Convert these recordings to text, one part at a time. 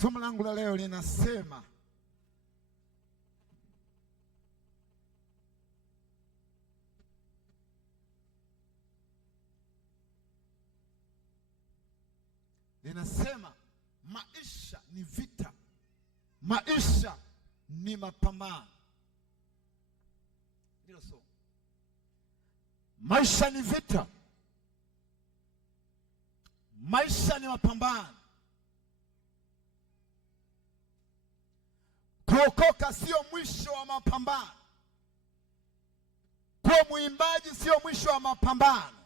Somo langu la leo linasema maisha ni vita, maisha ni mapambano. Ndio somo. Maisha ni vita, maisha ni mapambano. Kuokoka sio mwisho wa mapambano. Kuwa mwimbaji sio mwisho wa mapambano.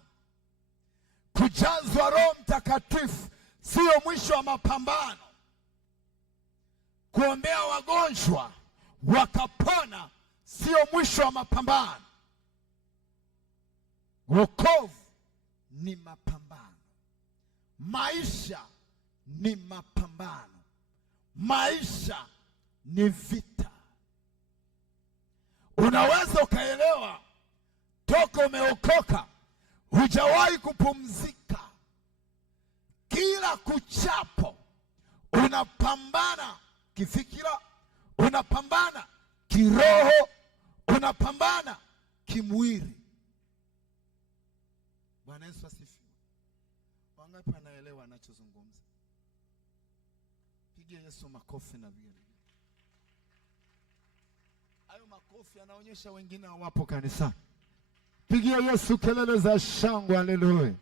Kujazwa Roho Mtakatifu sio mwisho wa mapambano. Kuombea wagonjwa wakapona sio mwisho wa mapambano. Wokovu ni mapambano. Maisha ni mapambano. Maisha ni vita. Unaweza ukaelewa toka umeokoka hujawahi kupumzika. Kila kuchapo unapambana kifikira, unapambana kiroho, unapambana kimwili. Bwana Yesu asifiwe. Wangapi wanaelewa anachozungumza? Pigie Yesu makofi na vigelegele. Hayo makofi yanaonyesha wengine hawapo kanisani. Pigie Yesu kelele za shangwe, haleluya.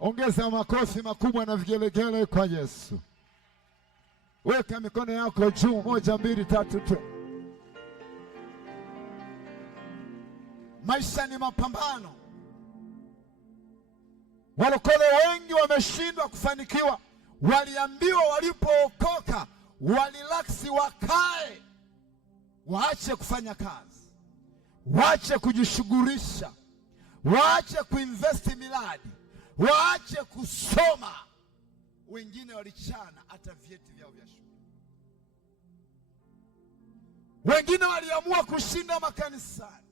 Ongeza makofi makubwa na vigelegele kwa Yesu. Weka mikono yako juu, 1 2 3 tu. Maisha ni mapambano. Walokole wengi wameshindwa kufanikiwa. Waliambiwa walipookoka walilaksi, wakae, waache kufanya kazi, waache kujishughulisha, waache kuinvesti miradi, waache kusoma. Wengine walichana hata vyeti vyao vya shule. Wengine waliamua kushinda makanisani.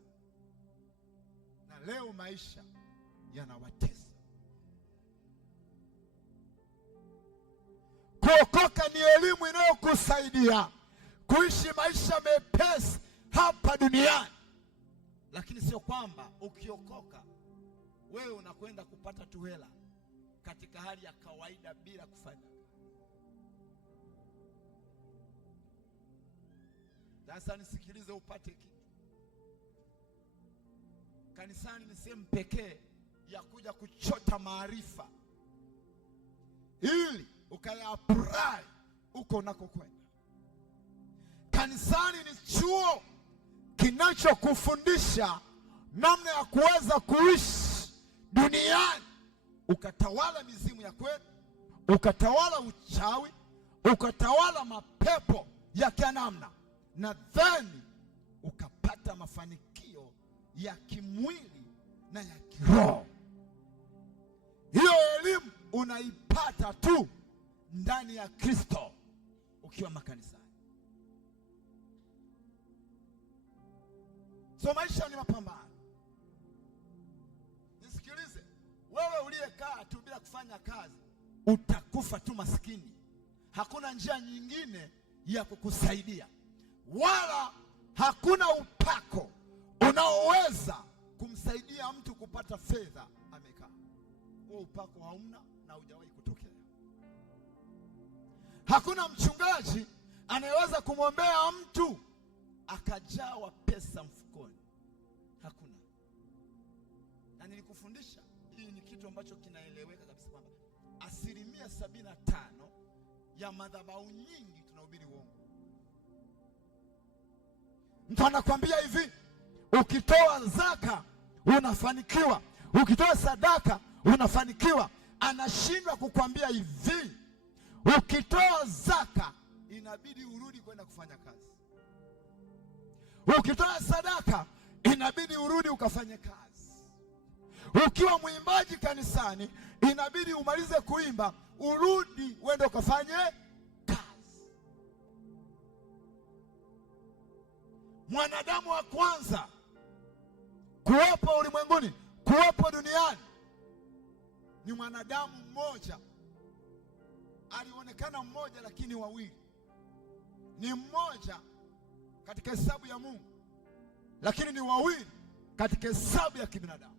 Na leo maisha yanawatesa. Kuokoka ni elimu inayokusaidia kuishi maisha mepesi hapa duniani. Lakini sio kwamba ukiokoka wewe unakwenda kupata tu hela katika hali ya kawaida bila kufanya. Sasa nisikilize upate kitu. Kanisani ni sehemu pekee ya kuja kuchota maarifa ili ukaya-apply uko unakokwenda. Kanisani ni chuo kinachokufundisha namna ya kuweza kuishi duniani, ukatawala mizimu ya kweli, ukatawala uchawi, ukatawala mapepo ya kinamna, na then ukapata mafanikio ya kimwili na ya kiroho. Hiyo elimu unaipata tu ndani ya Kristo ukiwa makanisani. So maisha ni mapambano. Nisikilize, wewe uliyekaa tu bila kufanya kazi utakufa tu maskini. Hakuna njia nyingine ya kukusaidia, wala hakuna upako unaoweza kumsaidia mtu kupata fedha amekaa. Huo upako hauna na hujawahi kutokea. Hakuna mchungaji anayeweza kumwombea mtu akajawa pesa mfukoni. Hakuna. Na nilikufundisha, hii ni kitu ambacho kinaeleweka kabisa kwamba 75% ya madhabahu nyingi tunahubiri uongo. Mtu anakuambia hivi, ukitoa zaka unafanikiwa, ukitoa sadaka unafanikiwa. Anashindwa kukwambia hivi, ukitoa zaka inabidi urudi kwenda kufanya kazi. Ukitoa sadaka inabidi urudi ukafanye kazi. Ukiwa mwimbaji kanisani inabidi umalize kuimba urudi uende ukafanye kazi. Mwanadamu wa kwanza kuwepo ulimwenguni, kuwepo duniani ni mwanadamu mmoja alionekana mmoja lakini wawili. Ni mmoja katika hesabu ya Mungu, lakini ni wawili katika hesabu ya kibinadamu.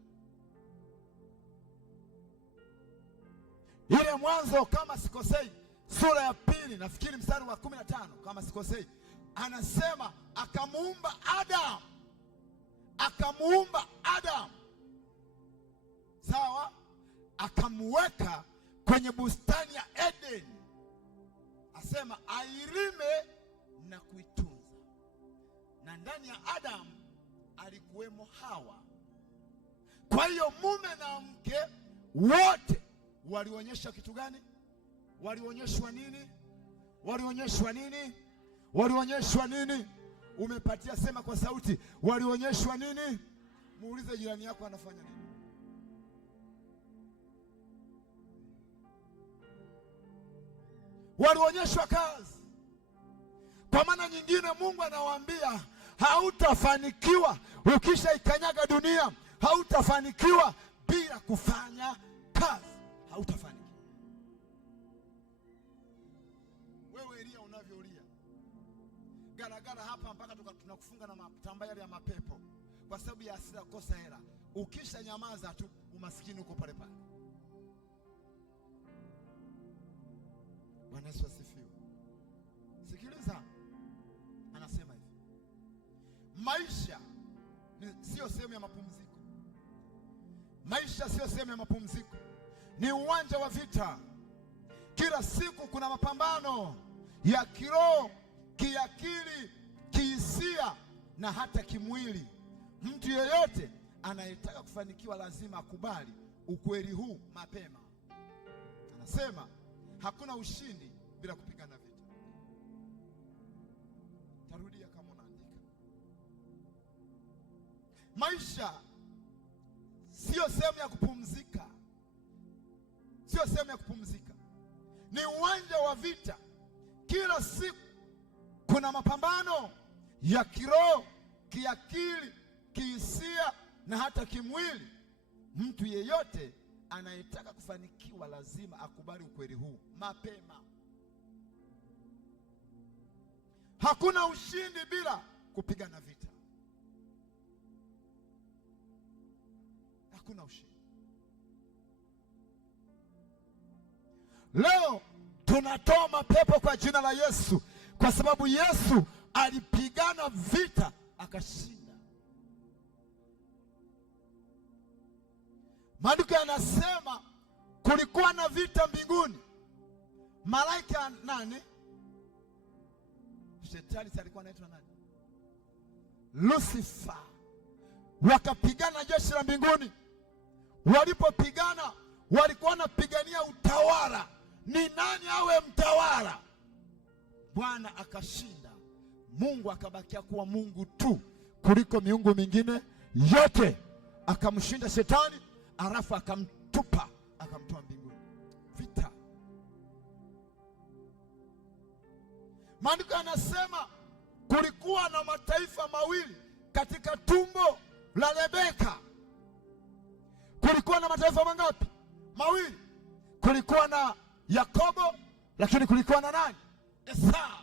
Ile Mwanzo, kama sikosei, sura ya 2 nafikiri mstari wa 15 kama sikosei, anasema akamuumba Adam, sawa, akamweka kwenye bustani ya Eden, asema ailime na kuitunza, na ndani ya Adam alikuwemo Hawa. Kwa hiyo mume na mke wote walionyesha kitu gani? Walionyeshwa nini? Walionyeshwa nini? Umepatia, sema kwa sauti, walionyeshwa nini? Muulize jirani yako anafanya nini. Walionyeshwa kazi. Kwa maana nyingine, Mungu anawaambia hautafanikiwa ukisha ikanyaga dunia, hautafanikiwa bila kufanya kazi, hautafanikiwa. Wewe Elia unavyolia garagara hapa mpaka tunakufunga na matamba yale ya mapepo kwa sababu ya hasira, kosa hela, ukisha nyamaza tu umaskini uko pale pale. Bwana Yesu asifiwe. Sikiliza, anasema hivi, maisha sio sehemu ya mapumziko. Maisha sio sehemu ya mapumziko, ni uwanja wa vita. Kila siku kuna mapambano ya kiroho, kiakili, kihisia na hata kimwili. Mtu yeyote anayetaka kufanikiwa lazima akubali ukweli huu mapema. Anasema hakuna ushindi bila kupigana vita. Tarudia kama unaandika. Maisha sio sehemu ya kupumzika. Sio sehemu ya kupumzika, ni uwanja wa vita. Kila siku kuna mapambano ya kiroho, kiakili, kihisia na hata kimwili. Mtu yeyote anayetaka kufanikiwa lazima akubali ukweli huu mapema. Hakuna ushindi bila kupigana vita. Hakuna ushindi. Leo tunatoa mapepo kwa jina la Yesu, kwa sababu Yesu alipigana vita akashinda. Maandiko yanasema kulikuwa na vita mbinguni. Malaika nani? Shetani alikuwa anaitwa nani? Lucifer. Wakapigana jeshi la mbinguni. Walipopigana walikuwa wanapigania utawala. Ni nani awe mtawala? Bwana akashinda. Mungu akabakia kuwa Mungu tu kuliko miungu mingine yote. Akamshinda shetani, alafu akamtupa, akamtoa mbinguni. Vita. Maandiko yanasema kulikuwa na mataifa mawili katika tumbo la Rebeka. Kulikuwa na mataifa mangapi? Mawili. Kulikuwa na Yakobo, lakini kulikuwa na nani? Esau.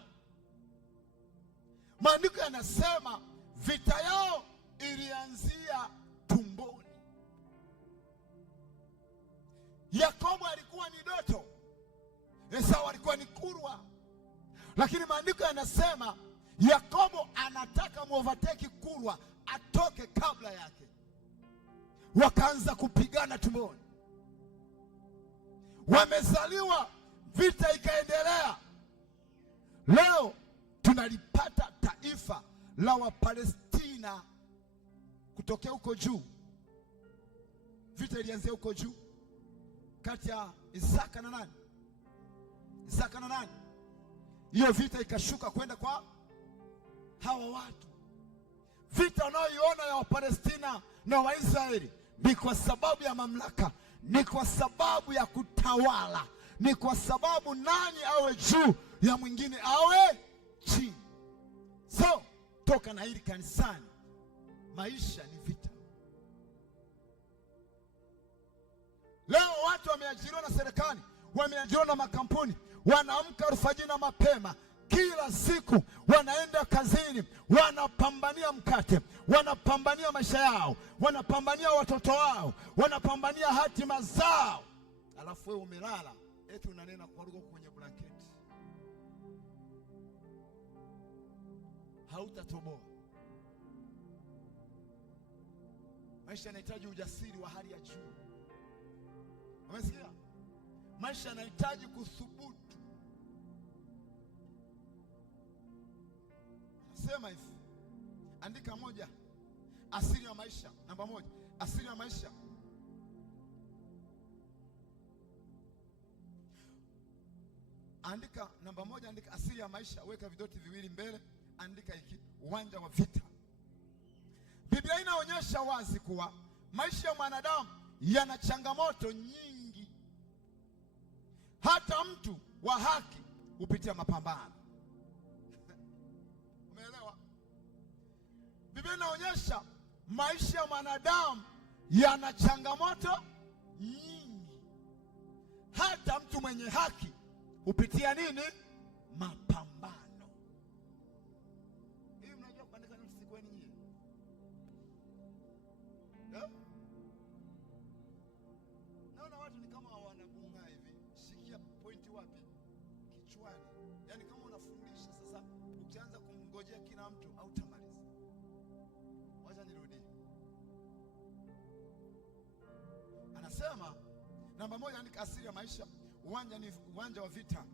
Maandiko yanasema vita yao ilianzia tumboni. Yakobo alikuwa ni doto, Esau alikuwa ni kurwa. Lakini maandiko yanasema Yakobo anataka muovateki kurwa atoke kabla yake. Wakaanza kupigana tumboni. Wamezaliwa, vita ikaendelea. Leo tunalipata taifa la Wapalestina kutokea huko juu. Vita ilianzia huko juu kati ya Isaka na nani? Isaka na nani? Hiyo vita ikashuka kwenda kwa hawa watu. Vita unayoiona ya Wapalestina na Waisraeli ni kwa sababu ya mamlaka, ni kwa sababu ya kutawala, ni kwa sababu nani awe juu ya mwingine awe chini. So toka na hili kanisani, maisha ni vita. Leo watu wameajiriwa na serikali, wameajiriwa na makampuni, wanaamka alfajiri na mapema kila siku, wanaenda kazini, wanapambania mkate, wanapambania maisha yao, wanapambania watoto wao, wanapambania hatima zao. Alafu wewe umelala eti unanena kwa lugha kwenye blanketi. Hautatoboa. Maisha yanahitaji ujasiri wa hali ya juu. Umesikia? Maisha yanahitaji kuthubutu. Sema hivi, andika moja, asili ya maisha. Namba moja, asili ya maisha. Andika namba moja, andika asili ya maisha, weka vidoti viwili mbele, andika hiki, uwanja wa vita. Biblia inaonyesha wazi kuwa maisha ya mwanadamu yana changamoto nyingi. Hata mtu wa haki hupitia mapambano. Umeelewa? Biblia inaonyesha maisha ya mwanadamu yana changamoto nyingi. Hata mtu mwenye haki hupitia nini? Mapambano. Hii mnajua kuandika notisi kwenu nyinyi? Naona watu ni kama wanagunga hivi. Shikia pointi wapi? Kichwani. Yaani kama unafundisha sasa, ukianza kumngojea kila mtu au tamaliza. Wacha nirudie. Anasema namba moja, andika asili ya maisha. Uwanja ni uwanja wa vita.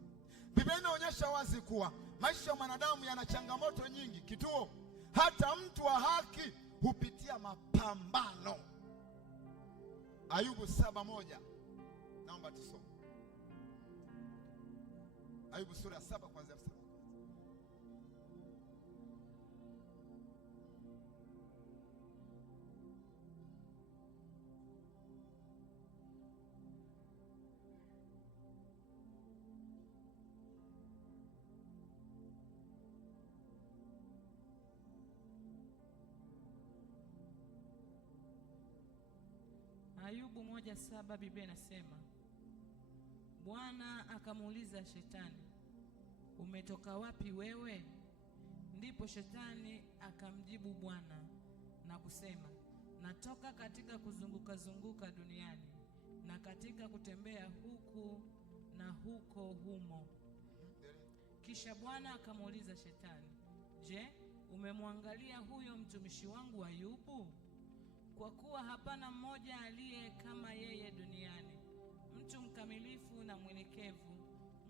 Biblia inaonyesha wazi kuwa maisha ya mwanadamu yana changamoto nyingi. Kituo, hata mtu wa haki hupitia mapambano. Ayubu 7:1. Naomba tusome. Ayubu sura ya 7 kuanzia mstari. Ayubu 1:7, Biblia inasema, Bwana akamuuliza Shetani, umetoka wapi wewe? Ndipo Shetani akamjibu Bwana na kusema, natoka katika kuzunguka zunguka duniani na katika kutembea huku na huko humo. Kisha Bwana akamuuliza Shetani, je, umemwangalia huyo mtumishi wangu Ayubu? Kwa kuwa hapana mmoja aliye kama yeye duniani, mtu mkamilifu na mwenyekevu,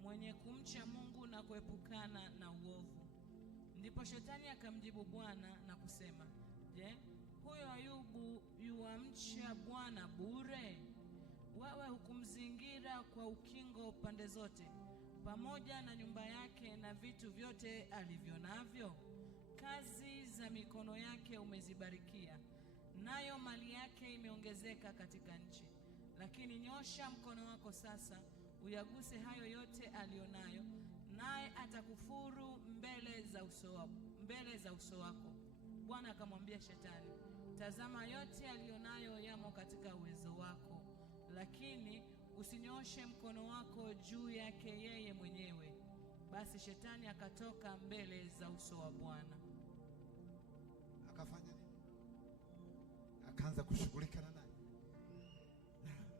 mwenye kumcha Mungu na kuepukana na uovu. Ndipo Shetani akamjibu Bwana na kusema, je, huyo Ayubu yuamcha Bwana bure? Wewe hukumzingira kwa ukingo pande zote, pamoja na nyumba yake na vitu vyote alivyo navyo. Kazi za mikono yake umezibarikia, nayo mali yake imeongezeka katika nchi. Lakini nyosha mkono wako sasa, uyaguse hayo yote alionayo, naye atakufuru mbele za uso wako. Bwana akamwambia Shetani, tazama, yote alionayo yamo katika uwezo wako, lakini usinyoshe mkono wako juu yake yeye mwenyewe. Basi Shetani akatoka mbele za uso wa Bwana. Akafanya nini? Akaanza kushughulika na nani?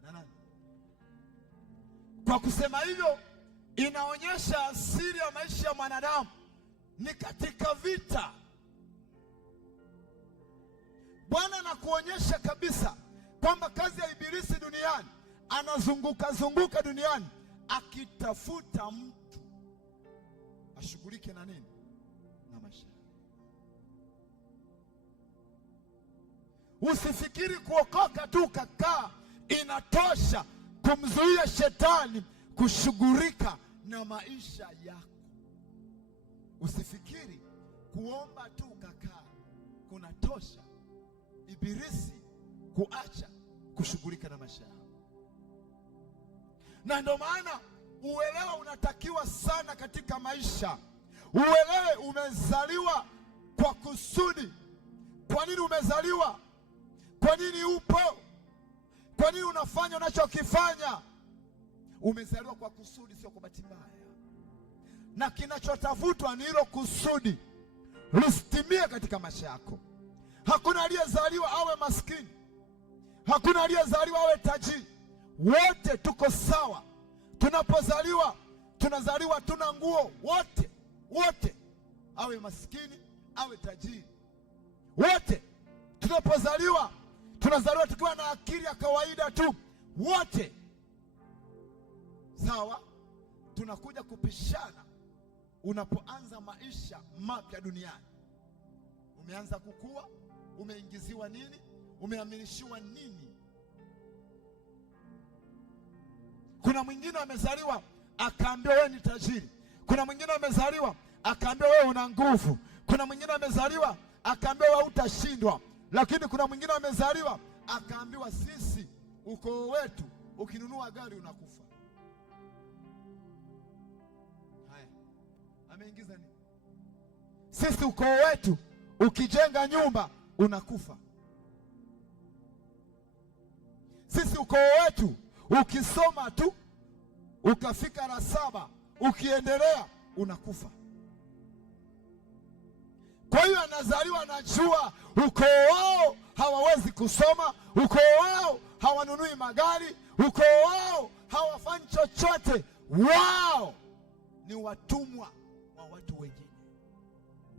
Na nani? Kwa kusema hivyo, inaonyesha asili ya maisha ya mwanadamu ni katika vita. Bwana anakuonyesha kabisa kwamba kazi ya ibilisi duniani, anazunguka duniani akitafuta mtu ashughulike na nini? Na maisha. Usifikiri kuokoka tu kakaa inatosha kumzuia shetani kushughulika na maisha yako. Usifikiri kuomba tu kakaa kunatosha ibilisi kuacha kushughulika na maisha yako. Na ndio maana uelewa unatakiwa sana katika maisha. Uelewe umezaliwa kwa kusudi. Kwa nini umezaliwa? Kwa nini upo? Kwa nini unafanya unachokifanya? Umezaliwa kwa kusudi, sio kwa bahati mbaya. Na kinachotafutwa ni hilo kusudi lisitimie katika maisha yako. Hakuna aliyezaliwa awe maskini, hakuna aliyezaliwa awe tajiri. Wote tuko sawa. Tunapozaliwa tunazaliwa tuna nguo, wote, awe maskini awe tajiri, wote tunapozaliwa tunazaliwa tukiwa na akili ya kawaida tu, wote sawa. Tunakuja kupishana unapoanza maisha mapya duniani. Umeanza kukua, umeingiziwa nini? Umeaminishiwa nini? Kuna mwingine amezaliwa akaambiwa wewe ni tajiri. Kuna mwingine amezaliwa akaambiwa wewe una nguvu. Kuna mwingine amezaliwa akaambiwa wewe utashindwa. Lakini kuna mwingine amezaliwa akaambiwa sisi ukoo wetu ukinunua gari unakufa. Haya, ameingiza nini? Sisi ukoo wetu ukijenga nyumba unakufa. Sisi ukoo wetu ukisoma tu ukafika la 7 ukiendelea unakufa. Kwa hiyo anazaliwa anajua ukoo wao hawawezi kusoma, ukoo wao hawanunui magari, ukoo wao hawafanyi chochote, wao ni watumwa wa watu wengine.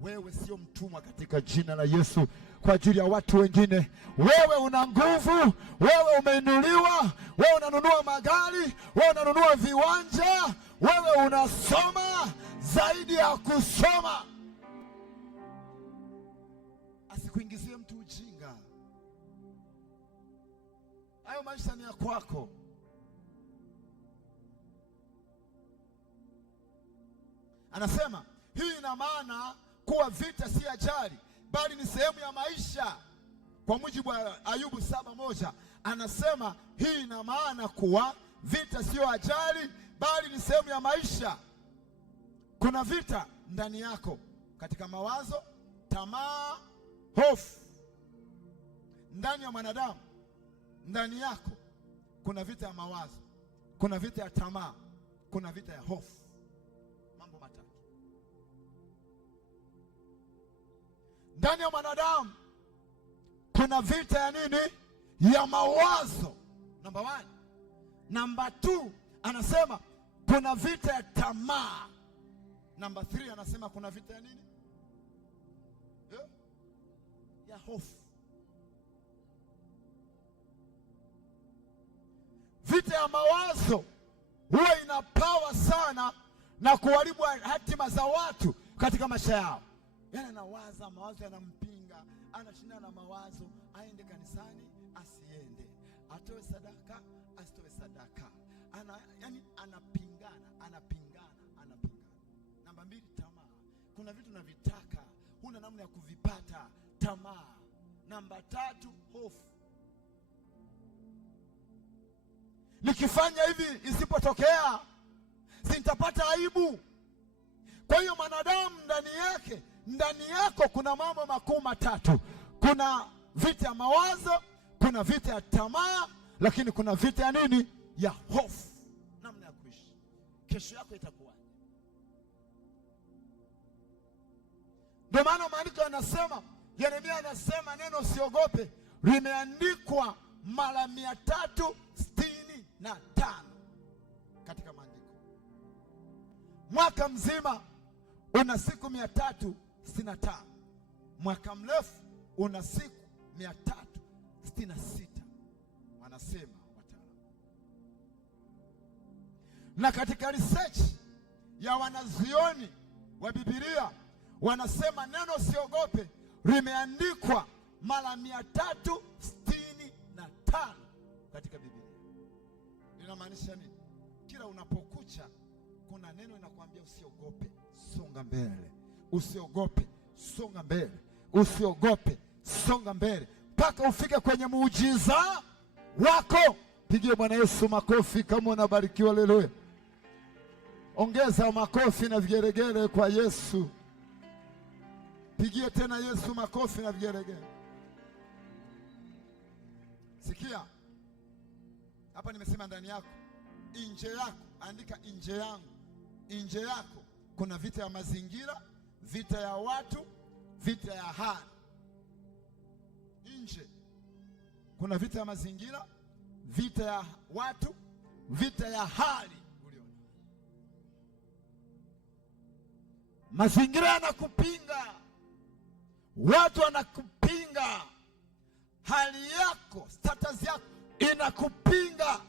Wewe sio mtumwa katika jina la Yesu kwa ajili ya watu wengine. Wewe una nguvu, wewe umeinuliwa, wewe unanunua magari, wewe unanunua viwanja, wewe unasoma zaidi ya kusoma. Asikuingizie mtu ujinga. Hayo maisha ni ya kwako. Anasema hii ina maana kuwa vita si ajali bali ni sehemu ya maisha. Kwa mujibu wa Ayubu 7:1 anasema hii ina maana kuwa vita sio ajali bali ni sehemu ya maisha. Kuna vita ndani yako katika mawazo, tamaa, hofu. Ndani ya mwanadamu, ndani yako kuna vita ya mawazo, kuna vita ya tamaa, kuna vita ya hofu. Mambo matatu. Ndani ya mwanadamu kuna vita ya nini? Ya mawazo, number 1. Number 2 anasema kuna vita ya tamaa. Number 3 anasema kuna vita ya nini? Ya hofu. Vita ya mawazo huwa ina power sana na kuharibu hatima za watu katika maisha yao. Yaani anawaza, mawazo yanampinga, anashindana na mawazo, aende kanisani asiende, atoe sadaka asitoe sadaka, yani anapingana. Namba 2, tamaa. Kuna vitu unavitaka, huna namna ya kuvipata, tamaa. Namba 3, hofu. Nikifanya hivi isipotokea sitapata aibu. Kwa hiyo mwanadamu ndani yako kuna mambo makuu matatu. Kuna vita ya mawazo, kuna vita ya tamaa, lakini kuna vita ya nini? Ya hofu. Namna ya kuishi. Kesho yako itakuwa. Ndio maana maandiko yanasema, Yeremia anasema neno usiogope limeandikwa mara 365 katika maandiko. Mwaka mzima una siku 365. Mwaka mrefu una siku 366. Wanasema wataalamu. Na katika research ya wanazuoni wa Biblia wanasema neno usiogope limeandikwa mara 365 katika Biblia. Linamaanisha nini? Kila unapokucha kuna neno linakuambia usiogope, songa mbele. Usiogope, songa mbele. Usiogope, songa mbele mpaka ufike kwenye muujiza wako. Pigie Bwana Yesu makofi kama unabarikiwa. Haleluya. Ongeza makofi na vigeregere kwa Yesu. Pigie tena Yesu makofi na vigeregere. Sikia. Hapa nimesema ndani yako nje yako, andika nje yangu. Nje yako kuna vita ya mazingira, vita ya watu, vita ya hali. Nje kuna vita ya mazingira, vita ya watu, vita ya hali. Uliona mazingira yanakupinga, watu wanakupinga, hali yako, status yako inakupinga.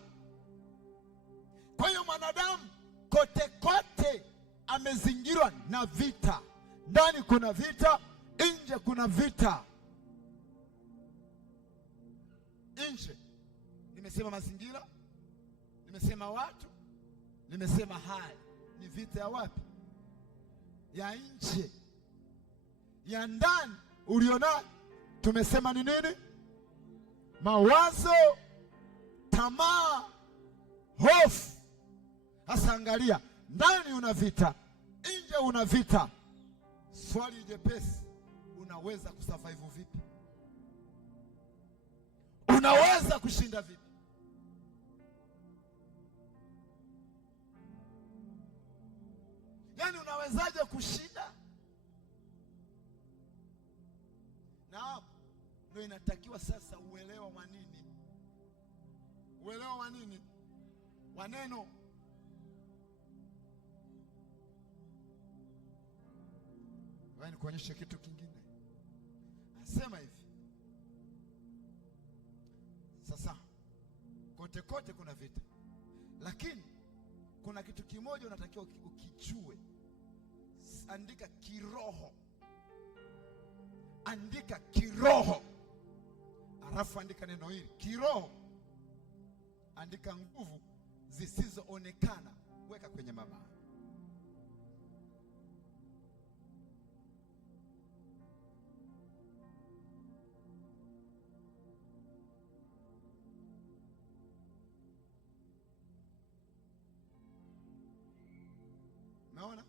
Kwa hiyo mwanadamu kote kote amezingirwa na vita. Ndani kuna vita, nje kuna vita. Nje nimesema mazingira, nimesema watu, nimesema hali. Ni vita ya wapi? Ya nje. Ya ndani uliona tumesema ni nini? Mawazo, tamaa, hofu. Sasa angalia, ndani una vita, nje una vita. Swali jepesi, unaweza kusurvive vipi? Unaweza kushinda vipi? Yaani unawezaje kushinda? Na hapo ndio inatakiwa sasa uelewa wa nini? Uelewa wa nini? Wa neno. Wewe nikuonyeshe kitu kingine. Anasema hivi. Sasa kote kote kuna vita, lakini kuna kitu kimoja unatakiwa ukichue. Andika kiroho, andika kiroho, alafu andika neno hili kiroho, andika nguvu zisizoonekana, weka kwenye mabano. Naona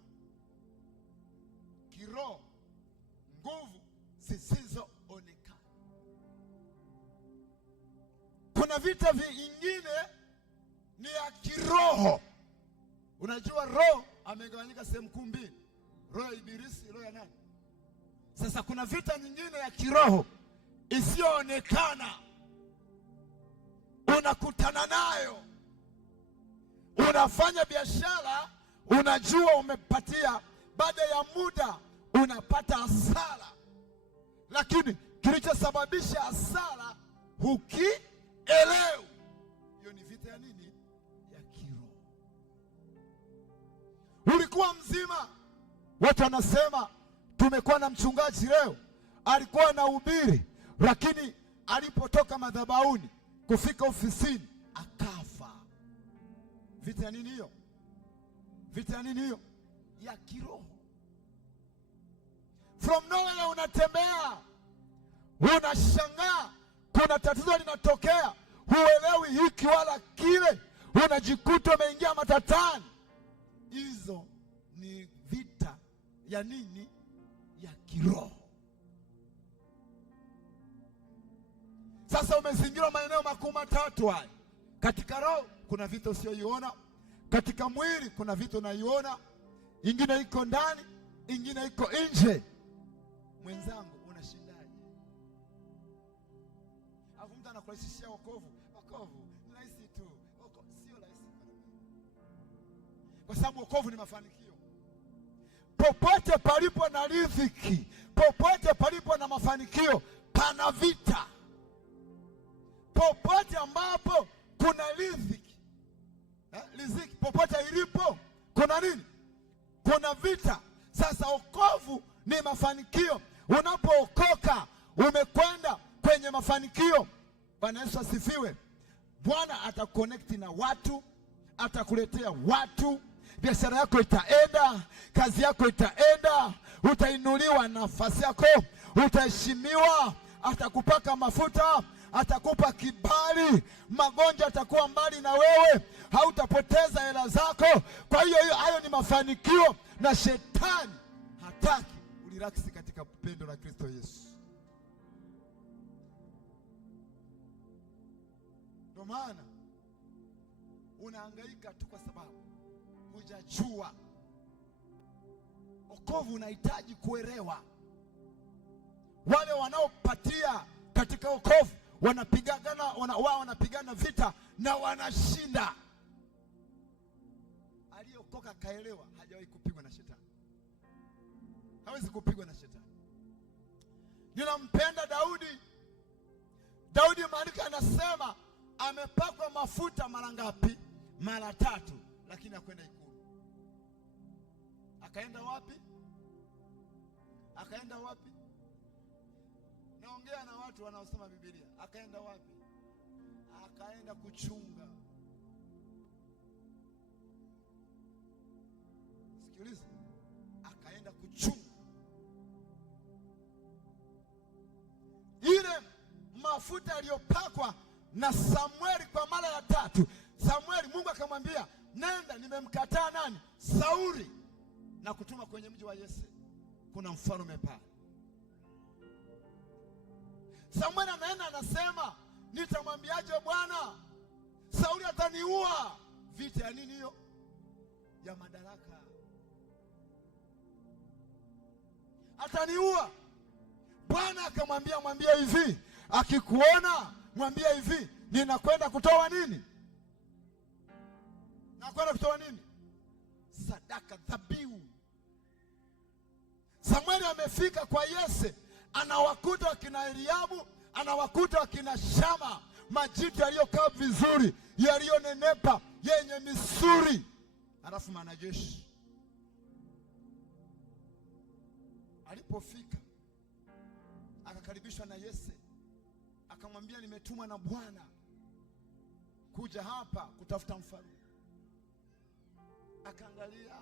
kiroho, nguvu zisizoonekana. Kuna vita vingine ni ya kiroho. Unajua roho amegawanyika sehemu kuu mbili, roho ya ibilisi, roho ya nani? Sasa kuna vita nyingine ya kiroho isiyoonekana, unakutana nayo, unafanya biashara, unajua umepatia, baada ya muda unapata hasara, lakini kilichosababisha hasara hukielewi. Hiyo ni vita ya nini? Ya kiroho. Ulikuwa mzima, watu wanasema tumekuwa na mchungaji leo alikuwa anahubiri, lakini alipotoka madhabahuni kufika ofisini akafa. Vita ya nini hiyo? Vita ya nini hiyo? Ya kiroho. From nowhere unatembea, unashangaa kuna tatizo linatokea, huelewi hiki wala kile, unajikuta umeingia matatani. Hizo ni vita ya nini? Ya kiroho. Sasa umezingirwa maeneo makuu matatu haya. Katika roho kuna vita usiyoiona, katika mwili kuna vita unaiona, ingine iko ndani, ingine iko nje. Mwenzangu, unashindaje? Hapo mtu anakurahisishia wokovu. Wokovu ni rahisi tu. Wokovu sio rahisi, kwa sababu wokovu ni mafanikio. Popote palipo na riziki, popote palipo na mafanikio, pana vita. Popote ambapo kuna riziki, riziki popote ilipo kuna nini? Kuna vita. Sasa wokovu ni mafanikio. Unapookoka umekwenda kwenye mafanikio. Bwana Yesu asifiwe. Bwana atakuconnect na watu, atakuletea watu, biashara yako itaenda, kazi yako itaenda, utainuliwa nafasi yako, utaheshimiwa, atakupaka mafuta, atakupa kibali, magonjwa atakuwa mbali na wewe, hautapoteza hela zako. Kwa hiyo hayo ni mafanikio, na shetani hataki uliraksi katika pendo la Kristo Yesu. Ndio maana unahangaika tu kwa sababu hujajua. Wokovu unahitaji kuelewa. Wale wanaopatia katika wokovu wanapigana vita na wanashinda. Aliyeokoka kaelewa, hajawahi kupigwa na shetani. Hawezi kupigwa na shetani. Ninampenda Daudi. Daudi maandiko anasema amepakwa mafuta mara ngapi? Mara 3, lakini hakwenda ikulu. Akaenda wapi? Akaenda wapi? Naongea na watu wanaosoma Biblia. Akaenda wapi? Akaenda kuchunga. Sikiliza, akaenda kuchunga. Ile mafuta aliyopakwa na Samueli kwa mara ya 3. Samueli, Mungu akamwambia, nenda, nimemkataa nani? Sauli, na kutuma kwenye mji wa Yese, kuna mfalme pale. Samueli anaenda anasema, nitamwambiaje Bwana? Sauli ataniua. Vita ya nini hiyo? Ya madaraka. Ataniua. Bwana akamwambia, mwambie hivi, akikuona mwambie hivi, ninakwenda kutoa nini? Nakwenda kutoa nini? Sadaka, dhabihu. Samueli amefika kwa Yese, anawakuta wakina Eliabu, anawakuta wakina Shama, majitu yaliyokaa vizuri, yaliyonenepa, yenye misuri, alafu mwanajeshi. Alipofika akakaribishwa na Yese, akamwambia, nimetumwa na Bwana kuja hapa kutafuta mfalme. Akaangalia,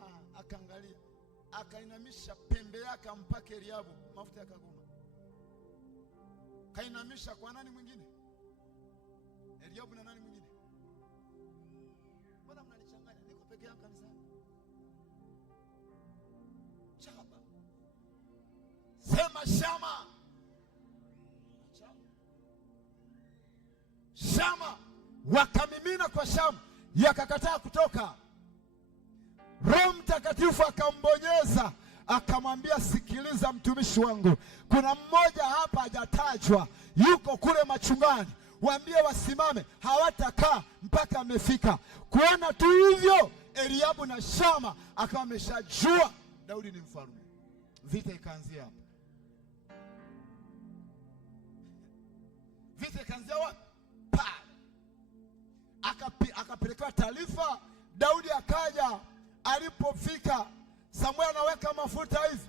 akainamisha pembe yake ampake Eliabu mafuta yakagoma. Kainamisha kwa nani mwingine? Eliabu na nani mwingine? Mbona mnanichanganya? Niko peke yangu kanisani. Chaba. Sema Shama. Shama. Wakamimina kwa Shama, yakakataa kutoka. Roho Mtakatifu akambonyeza, akamwambia, sikiliza mtumishi wangu, kuna mmoja hapa hajatajwa, yuko kule machungani, waambie wasimame, hawatakaa mpaka amefika. Kuona tu hivyo, Eliabu na Shama akawa ameshajua Daudi ni mfalme. Vita ikaanzia hapa. Vita ikaanzia wapi? Akapelekewa taarifa, Daudi akaja. Alipofika, Samueli anaweka mafuta hivi,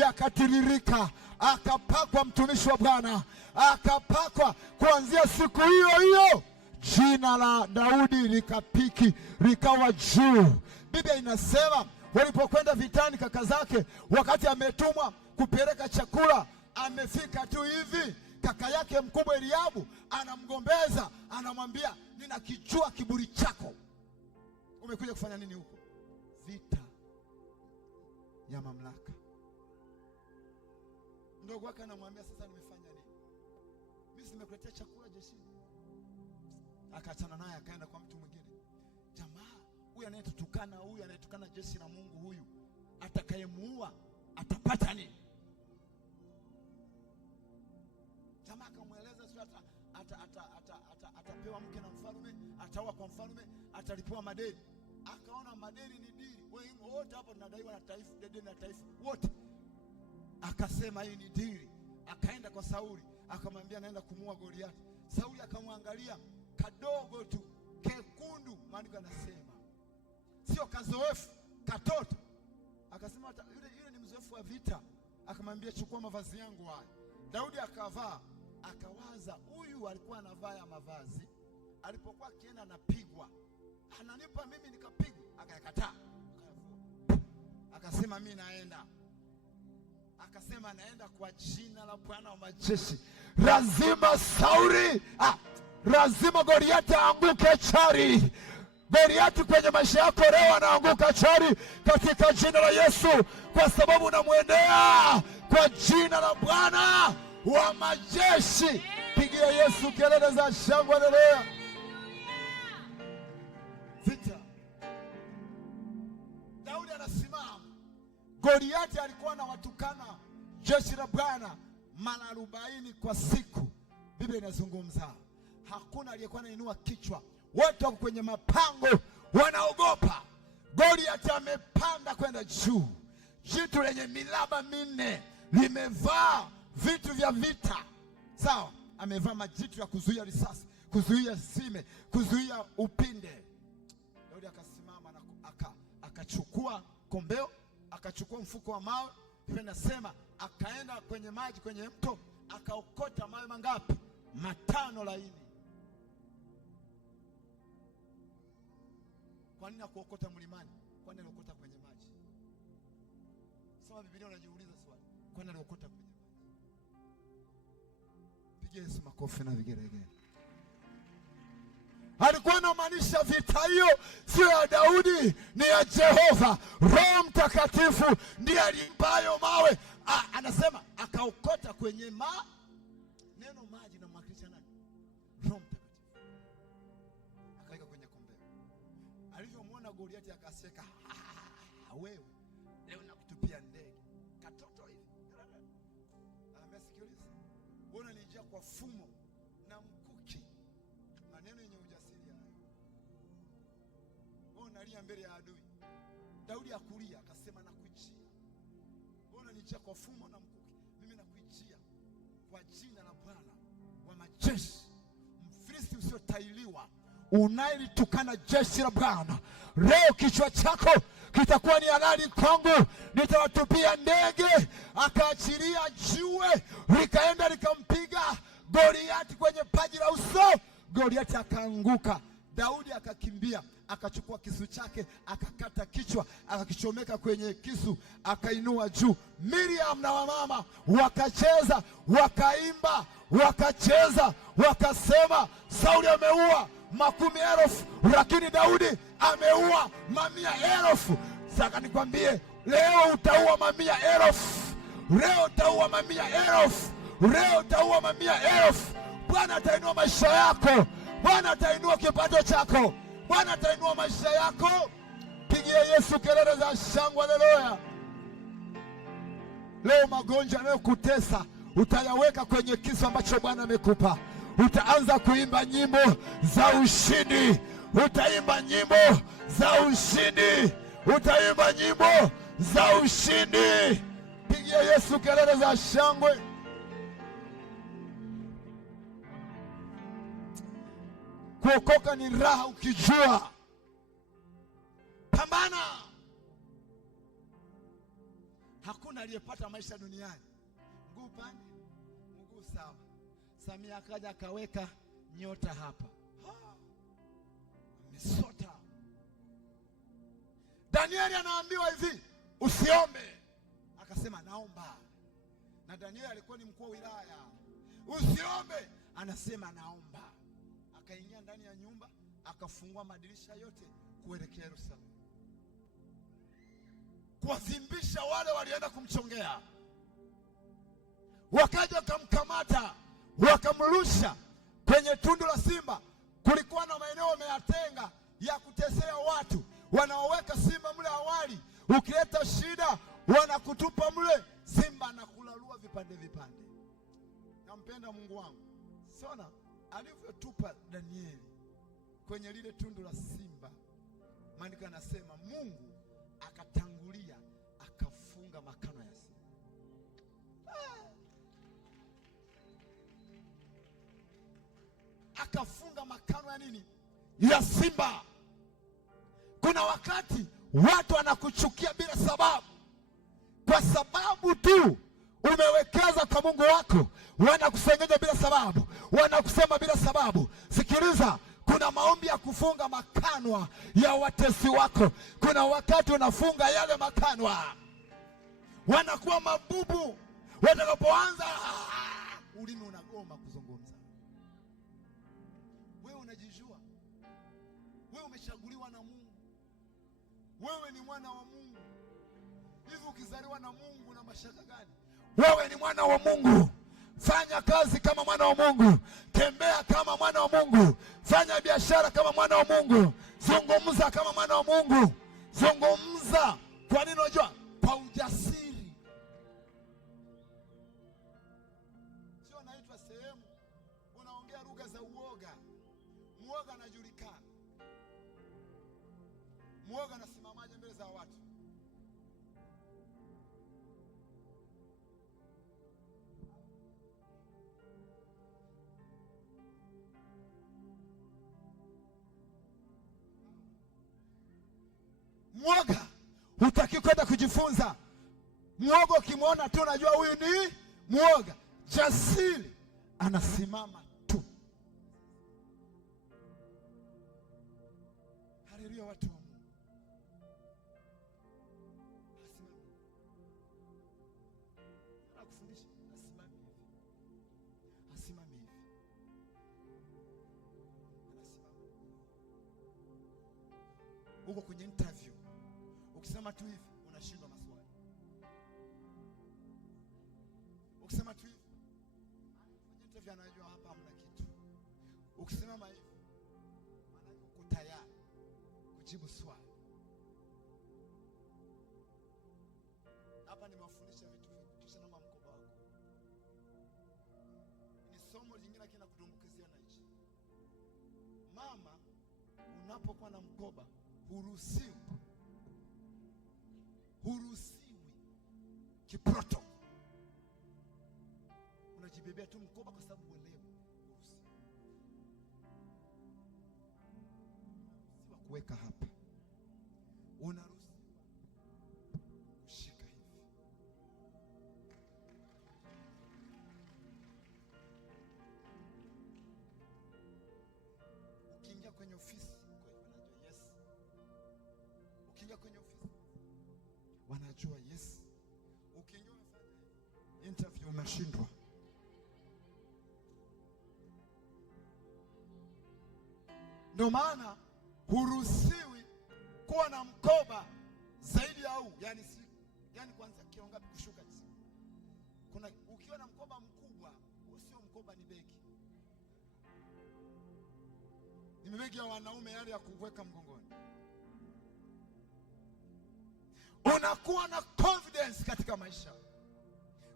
yakatiririka, akapakwa mtumishi wa Bwana, akapakwa. Kuanzia siku hiyo hiyo jina la Daudi likapiki, likawa juu. Biblia inasema walipokwenda vitani, kaka zake, wakati ametumwa kupeleka chakula, amefika tu hivi, kaka yake mkubwa Eliabu anamgombeza, anamwambia, ninakijua kiburi chako, umekuja kufanya nini huko? Vita ya mamlaka. Ndogo wake anamwambia, sasa nimefanya nini? Mimi nimekuletea chakula jeshini. Akaachana naye, akaenda kwa mtu mwingine. Jamaa huyu anayetukana, huyu anayetukana jeshi la Mungu, huyu atakayemuua atapata nini? Jamaa akamweleza, sio atapewa mke na mfalme, ataoa kwa mfalme, atalipiwa madeni. Akaona madeni ni dili, wote hapo tunadaiwa na taifa, deni na taifa wote. Akasema hii ni dili. Akaenda kwa Sauli, akamwambia naenda kumuua Goliathi. Sauli akamwangalia, kadogo tu, kekundu, maandiko yanasema sio kazoefu, katoto. Akasema yule ni mzoefu wa vita. Akamwambia, chukua mavazi yangu haya. Daudi akavaa. Akawaza, huyu alikuwa anavaa ya mavazi, alipokuwa akienda anapigwa, ananipa mimi nikapigwa. Akakataa, akasema mimi naenda. Akasema naenda kwa jina la Bwana wa majeshi. Lazima Sauli, lazima Goliathi aanguke chari. Goliathi kwenye maisha yako leo anaanguka chari katika jina la Yesu, kwa sababu unamwendea kwa jina la Bwana wa majeshi. Pigia Yesu kelele za shangwe. Haleluya. Vita anasimama. Goliati alikuwa anawatukana jeshi la Bwana mara 40 kwa siku. Biblia inazungumza hakuna aliyekuwa anainua kichwa, wote wako kwenye mapango wanaogopa. Goliati amepanda kwenda juu, jitu lenye milaba 4 limevaa vitu vya vita, sawa, amevaa majitu ya kuzuia risasi, kuzuia sime, kuzuia upinde. Daudi akasimama na akachukua kombeo, akachukua mfuko wa mawe. Biblia inasema akaenda kwenye maji, kwenye mto, akaokota mawe mangapi? 5 laini. Kwa nini akuokota mlimani? Kwa nini aliokota kwenye maji? Soma Biblia unajiuliza swali. Kwa nini aliokota kwenye maji? Pigia Yesu makofi na vigeregere. Alikuwa anamaanisha vita hiyo sio ya Daudi, ni ya Jehova. Roho Mtakatifu ndiye alimpayo mawe. Anasema akaokota kwenye neno maji, na mwakilisha nani? Roho Mtakatifu. Akaweka kwenye kombeo. Alivyomwona Goliati akaseka, wewe leo nakutupia ndege. Katoto hivi. Amesikiliza. Bwana alijia kwa fumo na mkuki. Maneno yenye ujasiri hayo. Bwana alia mbele ya adui. Daudi akulia akasema nakuichia. Bwana alijia kwa fumo na mkuki. Mimi nakuichia kwa jina la Bwana wa majeshi. Mfilisti usiotailiwa, unayelitukana jeshi la Bwana, leo kichwa chako kitakuwa ni halali kwangu. Nitawatupia ndege. Akaachilia jiwe likaenda likampiga Goliati kwenye paji la uso. Goliati akaanguka. Daudi akakimbia, akachukua kisu chake, akakata kichwa, akakichomeka kwenye kisu, akainua juu. Miriam na wamama wakacheza, wakaimba, wakacheza, wakasema Sauli ameua 10,000 lakini Daudi ameua 100,000. Sasa nikwambie, leo utaua 100,000. Leo utaua 100,000. Leo utaua 100,000. Bwana atainua maisha yako. Bwana atainua kipato chako. Bwana atainua maisha yako. Pigia Yesu kelele za shangwe, haleluya. Leo magonjwa yanayokutesa utayaweka kwenye kisu ambacho Bwana amekupa. Utaanza kuimba nyimbo za ushindi. Utaimba nyimbo za ushindi. Utaimba nyimbo za ushindi. Pigia Yesu kelele za shangwe. Kuokoka ni raha ukijua. Pambana. Hakuna aliyepata maisha duniani mguu pande mguu sawa. Samia akaja akaweka nyota hapa. Misota. Danieli anaambiwa hivi, usiombe. Akasema naomba. Na Danieli alikuwa ni mkuu wa wilaya. Usiombe. Anasema naomba. Akaingia ndani ya nyumba, akafungua madirisha yote kuelekea Yerusalemu, kuwazimbisha wale walienda kumchongea. Wakaja wakamkamata, wakamrusha kwenye tundu la simba. Kulikuwa na maeneo wameyatenga ya kutesea watu, wanaoweka simba mle awali. Ukileta shida wanakutupa mle, simba anakulalua vipande vipande. Nampenda Mungu wangu. Sona alivyotupa Danieli kwenye lile tundu la simba, maandiko yanasema Mungu akatangulia akafunga makano ya simba. Akafunga makano ya nini? Ya simba. Kuna wakati watu wanakuchukia bila sababu, kwa sababu tu umewekeza kwa Mungu wako. Wanakusengenya bila sababu, wanakusema bila sababu. Sikiliza, kuna maombi ya kufunga makanwa ya watesi wako. Kuna wakati unafunga yale makanwa, wanakuwa mabubu. Watakapoanza ulimi unagoma kuzungumza. Wewe unajijua, wewe umechaguliwa na Mungu, wewe ni mwana wa Mungu. Hivi ukizaliwa na Mungu na mashaka gani? Wewe ni mwana wa Mungu. Fanya kazi kama mwana wa Mungu. Tembea kama mwana wa Mungu. Fanya biashara kama mwana wa Mungu. Zungumza kama mwana wa Mungu. Zungumza Kwa nini unajua? Kwa ujasiri. Sio naitwa sehemu unaongea lugha za uoga. Muoga anajulikana. Muoga anasimamaje mbele za watu? Muoga hutaki kwenda kujifunza. Muoga ukimwona tu unajua huyu ni muoga. Jasiri anasimama tu. Haleluya, watu wa Mungu. Nakufundisha, asimame hivi. Asimame hivi. Uko kwenye interview. Ukisema tu hivi unashindwa maswali. Ukisema tu hivi kwenye interview anajua hapa hamna kitu. Ukisema hivi maana uko tayari kujibu swali. Hapa nimewafundisha vitu vingi. Kisha naomba mkoba wako. Ni somo lingine kina kudumbukizia na hichi. Mama, unapokuwa na mkoba huruhusiwi kiproto unajibebea tu mkoba kwa sababu uelewe. Unaruhusiwa kuweka hapa, unaruhusiwa kushika hivi. Ukiingia kwenye ofisi wanajua yes. Ukiingia kwenye ofisi wanajua yes. Ukiingia umefanya interview umeshindwa. Ndio maana huruhusiwi kuwa na mkoba zaidi ya huu. Yani kwanza kilo ngapi kushuka chini. Kuna ukiwa na mkoba mkubwa, usio mkoba ni begi. Ni begi ya wanaume yale ya kuweka mgongoni. Unakuwa na confidence katika maisha.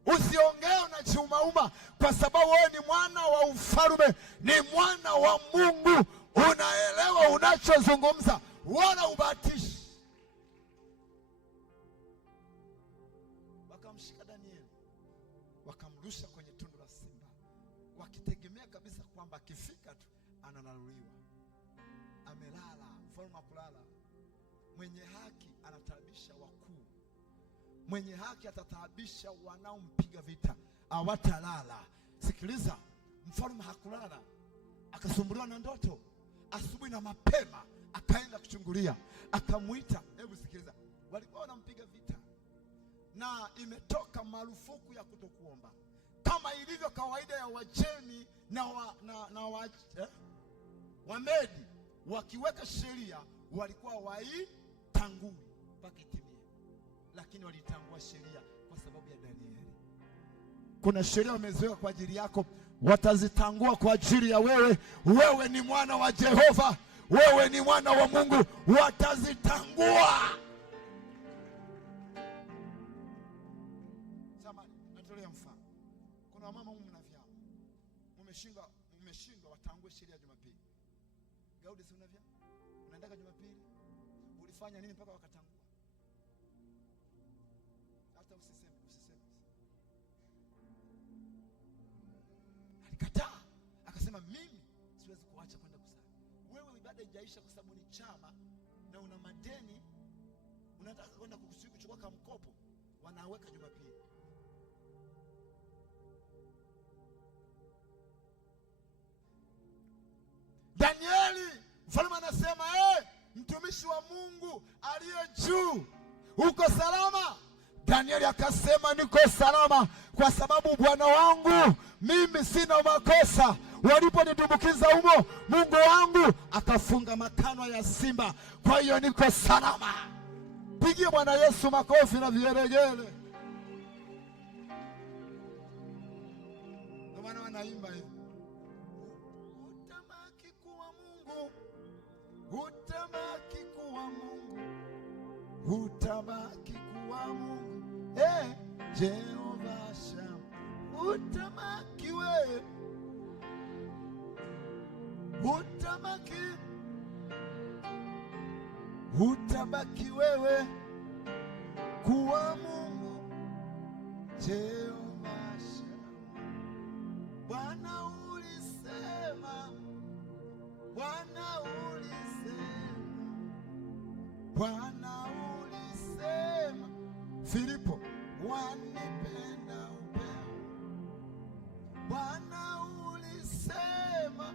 Usiongee unajiumauma kwa sababu wewe ni mwana wa ufalme, ni mwana wa Mungu. Unaelewa unachozungumza, wala ubatishi. Wakamshika Danieli, wakamrusha kwenye tundu la simba, wakitegemea kabisa kwamba akifika tu ananaluliwa. Amelala, mfalme akulala. Mwenye haki anataabisha wakuu. Mwenye haki atataabisha wanaompiga vita. Hawatalala. Sikiliza, mfalme hakulala, akasumbuliwa na ndoto. Asubuhi na mapema akaenda kuchungulia, akamuita. Hebu sikiliza, walikuwa wanampiga vita na imetoka marufuku ya kutokuomba, kama ilivyo kawaida ya Wajemi Wamedi. Wakiweka sheria walikuwa waitangui mpaka itimie, lakini walitangua sheria kwa sababu ya Danieli. Kuna sheria wameziweka kwa ajili yako, watazitangua kwa ajili ya wewe. Wewe ni mwana wa Jehova, wewe ni mwana wa Mungu, watazitangua. Sasa natolea mfano. Kuna wamama humu mna vyama, mmeshindwa watangue sheria ya Jumapili. Gaudi, si una vyama? Unaendaka Jumapili, ulifanya nini mpaka wakatangua? Hata usiseme. Alikataa, akasema mimi siwezi kuacha kwenda kusali. Wewe ibada haijaisha kwa sababu ni chama na una madeni, unataka kwenda kuchukua kama mkopo, wanaweka Jumapili. Danieli, mfalme anasema mtumishi wa Mungu aliye juu, uko salama? Danieli akasema niko salama kwa sababu Bwana wangu mimi sina makosa. Waliponitumbukiza humo, Mungu wangu akafunga makano ya simba, kwa hiyo niko salama. Pigie Bwana Yesu makofi na vigelegele. Ndio maana wanaimba hivi, utabaki kuwa Mungu, utabaki kuwa Mungu, utabaki kuwa Mungu. Jehova Shama, utabaki wewe, utabaki wewe kuwa Mungu. Jehova Shama, Bwana ulisema, Bwana ulisema, Bwana ulisema, Filipo, wanipenda upeo. Bwana ulisema,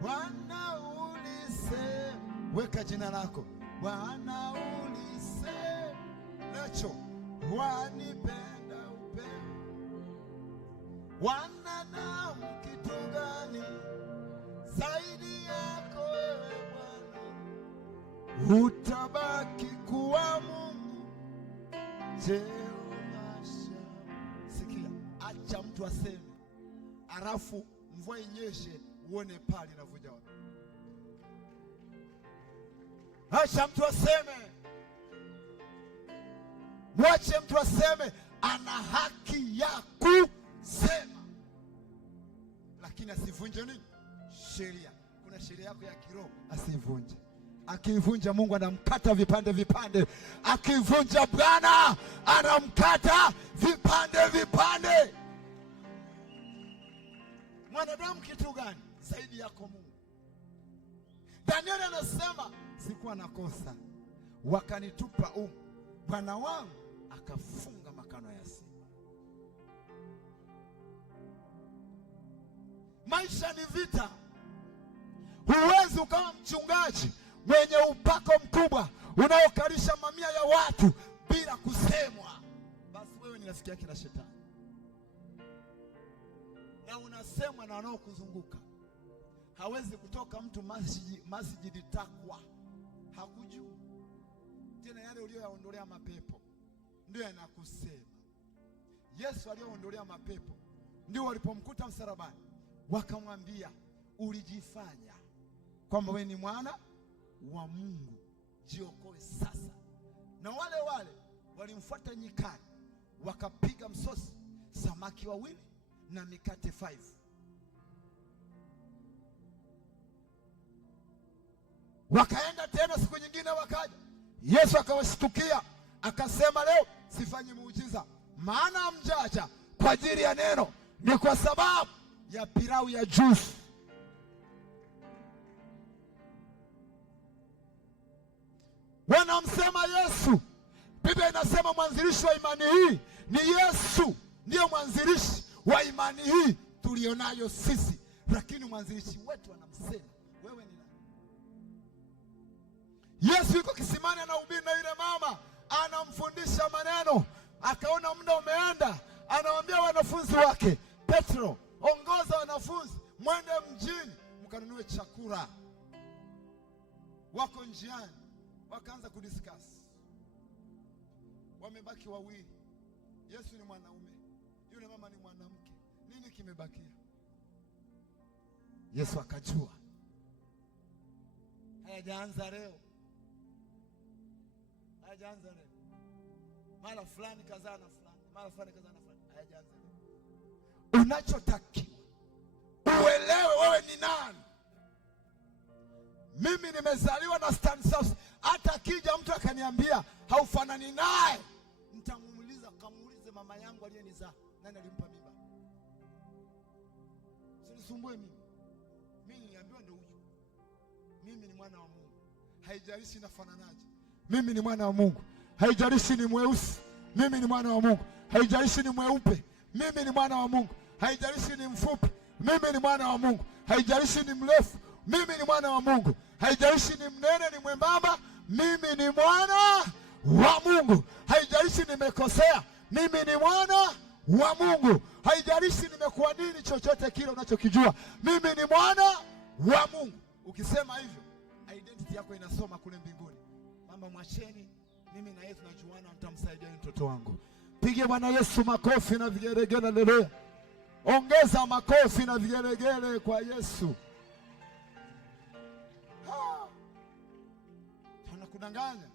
Bwana ulisema, weka jina lako. Bwana ulisema, nacho wanipenda upeo. Wanadamu kitu gani zaidi yako wewe Bwana? Utabaki kuwa Mungu. Jehova Shama. Sikia, acha mtu aseme, alafu mvua inyeshe uone pale inavuja wapi. Acha mtu aseme, mwache mtu aseme, ana haki ya kusema, lakini asivunje nini? Sheria. Kuna sheria yako ya kiroho, asivunje. Akivunja Mungu anamkata vipande vipande. Akivunja Bwana anamkata vipande vipande. Mwanadamu kitu gani zaidi yako Mungu? Danieli anasema, sikuwa nakosa, wakanitupa Bwana wangu akafunga makano ya simba. Maisha ni vita. Huwezi ukawa mchungaji mwenye upako mkubwa unaokalisha mamia ya watu bila kusemwa. Basi wewe ni rafiki yake na shetani, na unasemwa na wanaokuzunguka. Hawezi kutoka mtu masjidi takwa hakujua tena, yale uliyoyaondolea mapepo ndio yanakusema. Yesu aliyoondolea mapepo ndio walipomkuta msalabani wakamwambia, ulijifanya kwamba wewe ni mwana wa Mungu, jiokoe sasa. Na wale walimfuata nyikani, wakapiga msosi, samaki 2 na mikate 5. Wakaenda tena siku nyingine, wakaja, Yesu akawashtukia akasema, leo sifanyi muujiza, maana hamjaja kwa ajili ya neno, ni kwa sababu ya pilau ya juice. Wanamsema Yesu. Biblia inasema mwanzilishi wa imani hii ni Yesu, ndiyo mwanzilishi wa imani hii tulionayo sisi, lakini mwanzilishi wetu anamsema, wewe ni nani? Yesu yuko kisimani anahubiri, na yule mama anamfundisha maneno. Akaona muda umeenda, anawaambia wanafunzi wake, Petro, ongoza wanafunzi mwende mjini mkanunue chakula. Wako njiani, wakaanza kudiscuss. Wamebaki 2. Yesu ni mwanaume, yule mama ni mwanamke. Nini kimebakia? Yesu akajua hayajaanza leo, hayajaanza leo. Mara fulani kazaa na fulani, mara fulani kazaa na fulani, hayajaanza leo. Unachotakiwa uelewe wewe ni nani. Mimi nimezaliwa na Stanislaus. Hata akija mtu akaniambia haufanani naye, nitamuuliza, kamuulize mama yangu aliyenizaa, nani alimpa mimba? Usinisumbue mimi. Mimi niliambiwa ndio huyu. Mimi ni mwana wa Mungu. Haijalishi nafananaje. Mimi ni mwana wa Mungu. Haijalishi ni mweusi. Mimi ni mwana wa Mungu. Haijalishi ni mweupe. Mimi ni mwana wa Mungu. Haijalishi ni mfupi. Mimi ni mwana wa Mungu. Haijalishi ni mrefu. Mimi ni mwana wa Mungu. Haijalishi ni mnene ni mwembamba, mimi ni mwana wa Mungu. Haijalishi nimekosea, mimi ni mwana wa Mungu. Haijalishi nimekuwa nini, chochote kile unachokijua, mimi ni mwana wa Mungu. Ukisema hivyo, identity yako inasoma kule mbinguni. Mama, mwacheni mimi na Yesu tunajuana, nitamsaidia mtoto wangu. Pige Bwana Yesu makofi na vigelegele. Haleluya. Ongeza makofi na vigelegele kwa Yesu. Tunakudanganya.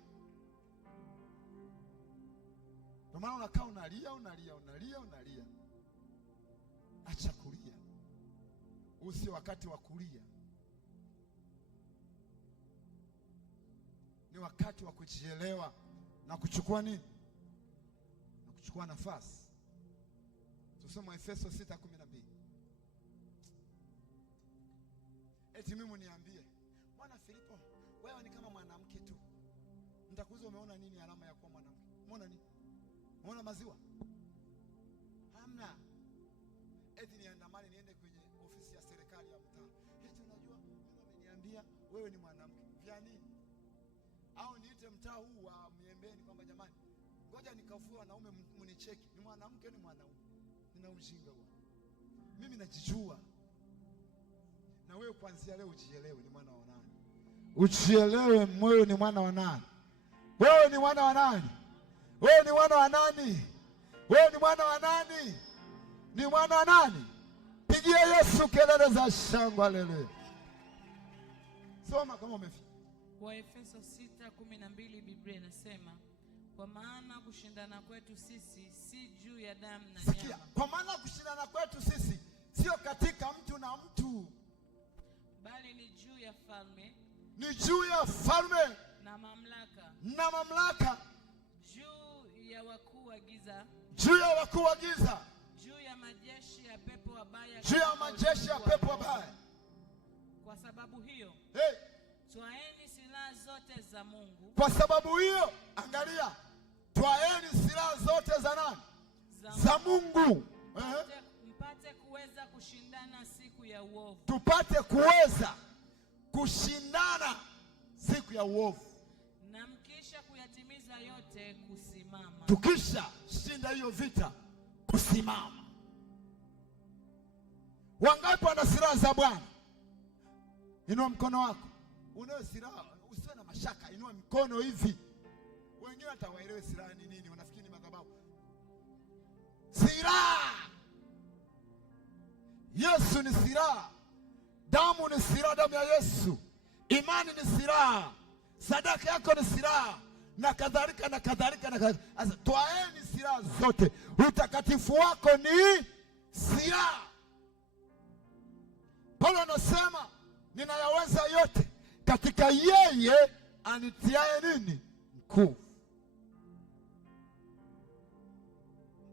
Ndio maana unakaa unalia. Acha kulia. Usi wakati wa kulia. Ni wakati wa kujielewa na kuchukua nini? Na kuchukua nafasi. Tusome Efeso 6:12. Eti mimi niambie, Bwana Filipo, wewe ni kama mwanamke tu. Nitakuuliza umeona nini alama ya kuwa mwanamke? Umeona nini? Umeona maziwa? Hamna. Eti niandamane niende kwenye ofisi ya serikali ya mtaa. Eti unajua mimi ameniambia wewe ni mwanamke. Vya nini? Au niite mtaa huu wa Miembeni kwamba jamani, ngoja nikavue wanaume mnicheki. Ni mwanamke ni mwanaume. Nina ujinga huo. Mimi najijua. Na wewe kuanzia leo ujielewe ni mwana wa nani. Ujielewe wewe ni mwana wa nani. Wewe ni mwana wa nani? Wewe ni mwana wa nani? Wewe ni mwana wa nani? Ni mwana wa nani? Pigia Yesu kelele za shangwe, haleluya. Soma kama umefika. Waefeso 6:12 Biblia inasema, kwa maana kushindana kwetu sisi si juu ya damu na nyama. Sikia, kwa maana kushindana kwetu sisi sio katika mtu na mtu, bali ni juu ya falme. Ni juu ya falme na mamlaka. Na mamlaka. Juu ya wakuu wa giza. Juu ya wakuu wa giza. Juu ya majeshi ya pepo wabaya. Juu ya majeshi ya pepo wabaya. Kwa sababu hiyo, twaeni silaha zote za Mungu. Kwa sababu hiyo, angalia, twaeni silaha zote za nani? Za Mungu. Mpate kuweza kushindana siku ya uovu. Tupate kuweza kushindana siku ya uovu. Na mkisha kuyatimiza yote kusimama. Tukisha shinda hiyo vita, kusimama. Wangapi wana silaha za Bwana? Inua mkono wako. Unayo silaha, usiwe na mashaka, inua mkono hivi. Wengine hatawaelewe silaha ni nini, wanafikiri ni madhabahu. Silaha. Yesu ni silaha. Damu ni silaha, damu ya Yesu. Imani ni silaha. Sadaka yako ni silaha. Na kadhalika na kadhalika na kadhalika. Sasa twaeni silaha zote. Utakatifu wako ni silaha. Paulo anasema ninayaweza yote katika yeye anitiaye nini? Nguvu.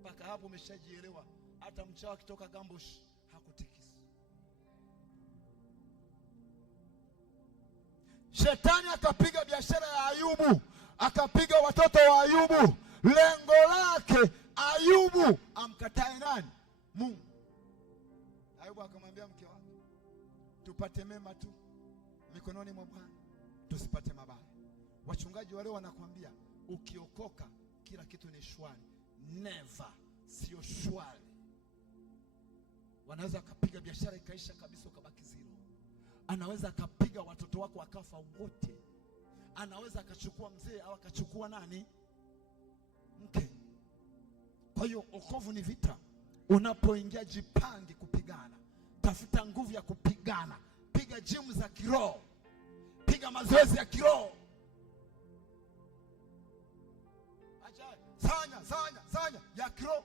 Mpaka hapo umeshajielewa. Hata mchawi akitoka Gambush hakutikisi. Shetani akapiga biashara ya Ayubu, akapiga watoto wa Ayubu. Lengo lake Ayubu amkatae nani? Mungu. Ayubu akamwambia mke wake, tupate mema tu mikononi mwa Bwana, tusipate mabaya. Wachungaji wale wanakuambia ukiokoka kila kitu ni shwari. Never, sio shwari. Wanaweza akapiga biashara ikaisha kabisa ukabaki zero. Anaweza akapiga watoto wako wakafa wote. Anaweza akachukua mzee au akachukua nani? Mke. Kwa hiyo wokovu ni vita. Unapoingia jipange kupigana. Tafuta nguvu ya kupigana. Piga jimu za kiroho. Piga mazoezi ya kiroho. Acha sanya ya kiroho.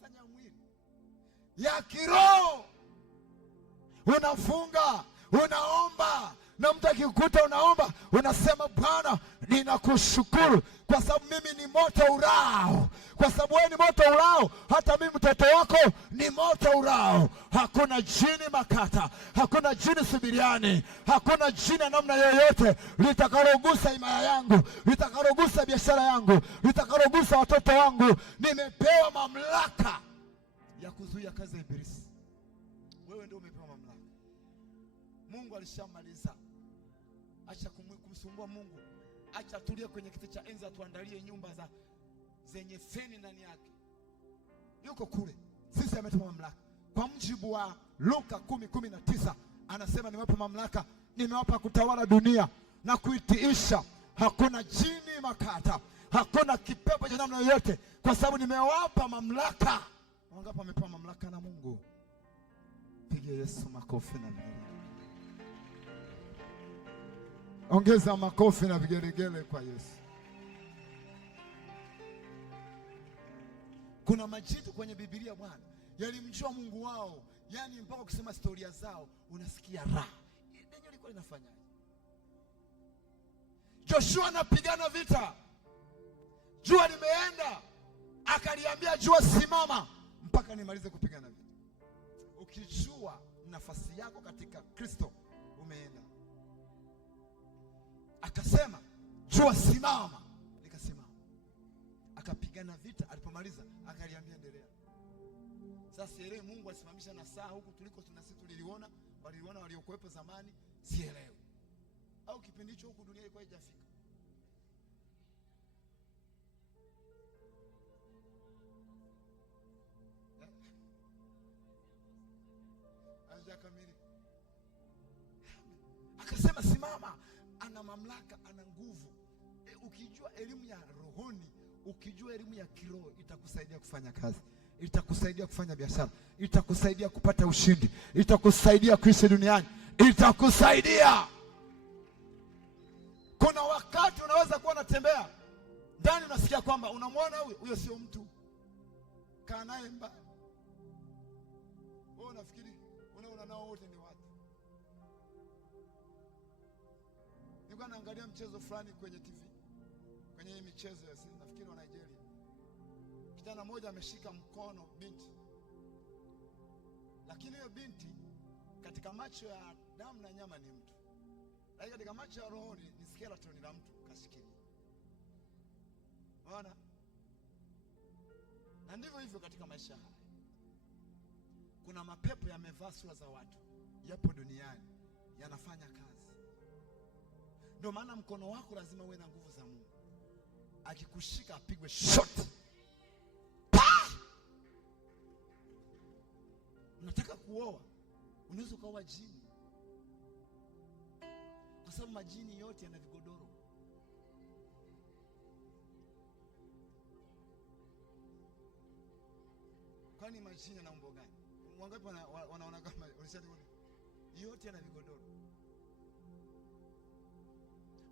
Sanya mwili. Ya kiroho. Unafunga, unaomba. Na mtu akikukuta unaomba, unasema Bwana, ninakushukuru kwa sababu mimi ni moto urao. Kwa sababu wewe ni moto urao, hata mimi mtoto wako ni moto urao. Hakuna jini makata, hakuna jini subiriani, hakuna jini namna yoyote litakalogusa imaya yangu, litakalogusa biashara yangu, litakalogusa watoto wangu. Nimepewa mamlaka ya kuzuia kazi ya ibilisi. Wewe ndio umepewa mamlaka. Mungu alishamaliza. Acha kumsumbua Mungu. Acha tulie kwenye kiti cha enzi, atuandalie nyumba zenye feni ndani yake. Yuko kule. Sisi ametupa mamlaka. Kwa mjibu wa Luka 10:19 anasema nimewapa mamlaka, nimewapa kutawala dunia na kuitiisha. Hakuna jini makata, hakuna kipepo cha namna yoyote, kwa sababu nimewapa mamlaka. Wangapi wamepewa mamlaka na Mungu? Pigia Yesu makofi na Ongeza makofi na vigelegele kwa Yesu. Kuna majitu kwenye Biblia Bwana yalimjua Mungu wao, yani mpaka ukisema historia zao unasikia raha. Ndio ilikuwa inafanyaje? Joshua anapigana vita, jua limeenda, akaliambia jua simama mpaka nimalize kupigana vita. Ukijua nafasi yako katika Kristo umeenda. Akasema jua simama, nikasimama. Akapigana vita, alipomaliza akaliambia endelea. Sasa sielewi Mungu asimamisha na saa huku tuliko tunasi tuliliona, waliona waliokuwepo zamani, sielewi. Au kipindi hicho huku dunia ilikuwa haijafika. Kamili. Akasema simama, ana mamlaka, ana nguvu. Ukijua elimu ya rohoni, ukijua elimu ya kiroho, itakusaidia kufanya kazi, itakusaidia kufanya biashara, itakusaidia kupata ushindi, itakusaidia kuishi duniani, itakusaidia. Kuna wakati unaweza kuwa unatembea ndani, unasikia kwamba unamwona huyo sio mtu, kaa naye mbali. Wewe unafikiri unaona nao wote ni watu. Nilikuwa naangalia mchezo fulani kwenye TV, kwenye michezo ya sisi, nafikiri wa Nigeria. Kijana mmoja ameshika mkono binti, lakini hiyo binti katika macho ya damu na nyama ni mtu, lakini katika macho ya roho ni skeleton la mtu kashikilia. Unaona? Na ndivyo hivyo katika maisha haya. Kuna mapepo yamevaa sura za watu, yapo duniani, yanafanya kazi. Ndio maana mkono wako lazima uwe na nguvu za Mungu. Akikushika apigwe shot. Unataka kuoa, unaweza kuoa jini, kwa sababu majini yote yana vigodoro. Kwani majini yana umbo gani? Wangapi wanaona kama ulishaliona? Yote yana vigodoro.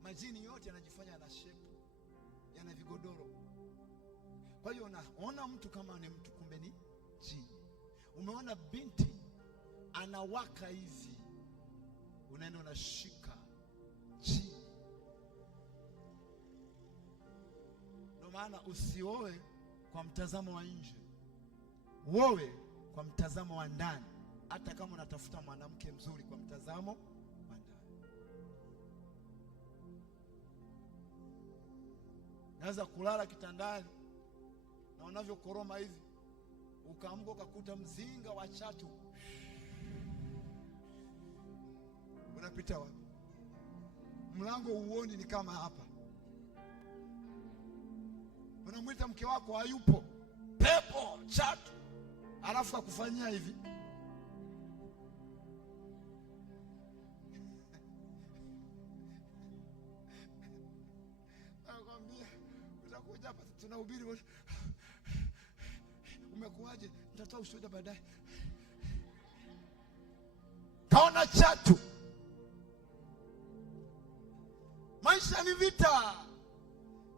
Majini yote yanajifanya na shape, yana vigodoro. Kwa hiyo unaona mtu kama ni mtu, kumbe ni jini. Umeona binti anawaka hivi, unaenda unashika jini. Ndio maana usioe kwa mtazamo wa nje, uoe kwa mtazamo wa ndani. Hata kama unatafuta mwanamke mzuri, kwa mtazamo wa ndani. Naweza kulala kitandani na unavyokoroma hivi, ukaamka ukakuta mzinga wa chatu unapita wapi? Mlango uoni, ni kama hapa. Unamwita mke wako hayupo, pepo chatu, alafu akufanyia hivi. Nakwambia utakuja hapa tunahubiri, umekuaje? Nitatoa ushuhuda baadaye. Kaona chatu. Maisha ni vita.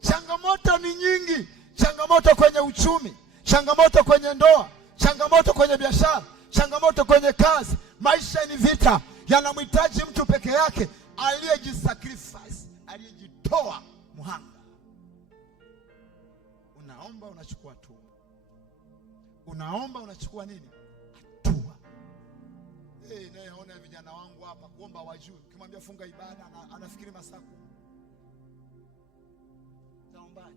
Changamoto ni nyingi. Changamoto kwenye uchumi, changamoto kwenye ndoa, changamoto kwenye biashara, changamoto kwenye kazi. Maisha ni vita, yanamhitaji mtu peke yake aliyejisacrifice, aliyejitoa muhanga. Unaomba, unachukua hatua. Unaomba, unachukua nini? Hatua. Naona vijana wangu hapa kuomba wajui. Ukimwambia funga ibada, anafikiri masaa 10. Naombaje?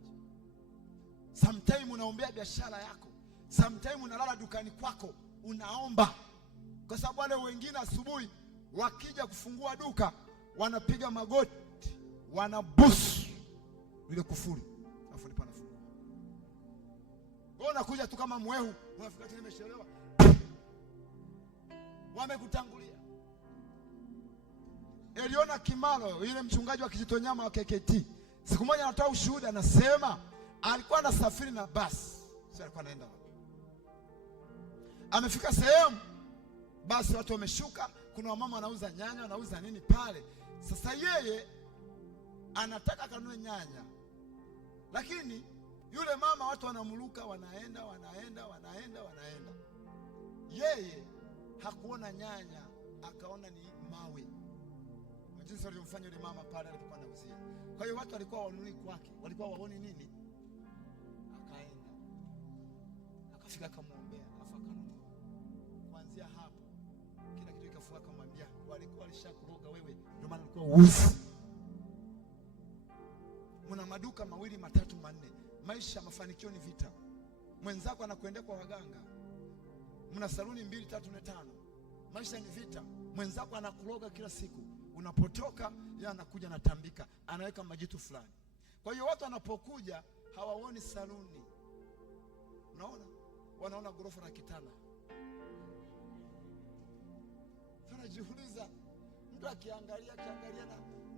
Sometime unaombea biashara yako, sometime unalala dukani kwako unaomba. Kwa sababu wale wengine asubuhi wakija kufungua duka wanapiga magoti, wanabusu ile kufuri, afu ndipo anafungua. Wewe unakuja tu kama mwehu, unafikiri tena nimechelewa. Wamekutangulia. Eliona Kimalo, yule mchungaji wa Kijitonyama wa KKT, siku moja anatoa ushuhuda, anasema alikuwa anasafiri na basi. Sasa alikuwa anaenda wapi? Amefika sehemu, basi watu wameshuka, kuna wamama wanauza nyanya, wanauza nini pale. Sasa yeye anataka kanunue nyanya, lakini yule mama watu wanamruka, wanaenda. Yeye hakuona nyanya, akaona ni mawe. Jinsi walivyomfanya yule mama pale alipokuwa anauzia. Kwa hiyo watu walikuwa wanunui kwake, walikuwa waoni nini? Akaenda, akafika, akamwombea, afa kanunua. Kuanzia hapo kila kitu kikafuka, akamwambia walikuwa walishakuroga wewe, ndio maana ulikuwa uuzi. Mna maduka 2, 3, 4. Maisha mafanikio ni vita. Mwenzako anakuendea kwa waganga. Mna saluni 2, 3, 4, 5. Maisha ni vita. Mwenzako anakuroga kila siku. Unapotoka yeye anakuja anatambika, anaweka majitu fulani. Kwa hiyo watu wanapokuja hawaoni saluni. Unaona? Wanaona gorofa la kitana. Tunajiuliza, mtu akiangalia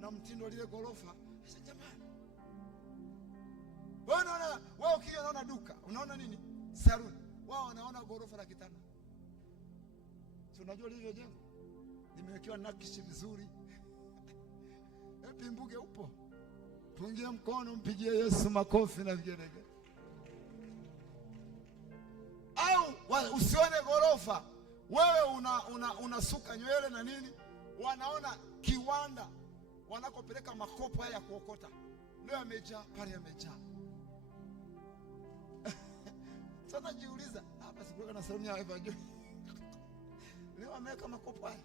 na mtindo lile gorofa, sasa jamani. Wewe ukija unaona duka, unaona nini? Saluni. Wao wanaona gorofa la kitana. Si unajua lile jengo limewekewa nakshi vizuri. Mbuge upo. Pungie mkono, mpigie Yesu makofi na vigelegele. Au usione gorofa, wewe unasuka nywele na nini, wanaona kiwanda wanakopeleka makopo haya ya kuokota. Leo yamejaa, pale yamejaa. Sana jiuliza, hapa sikuweka na saluni ya Eva Joy. Leo ameweka makopo haya.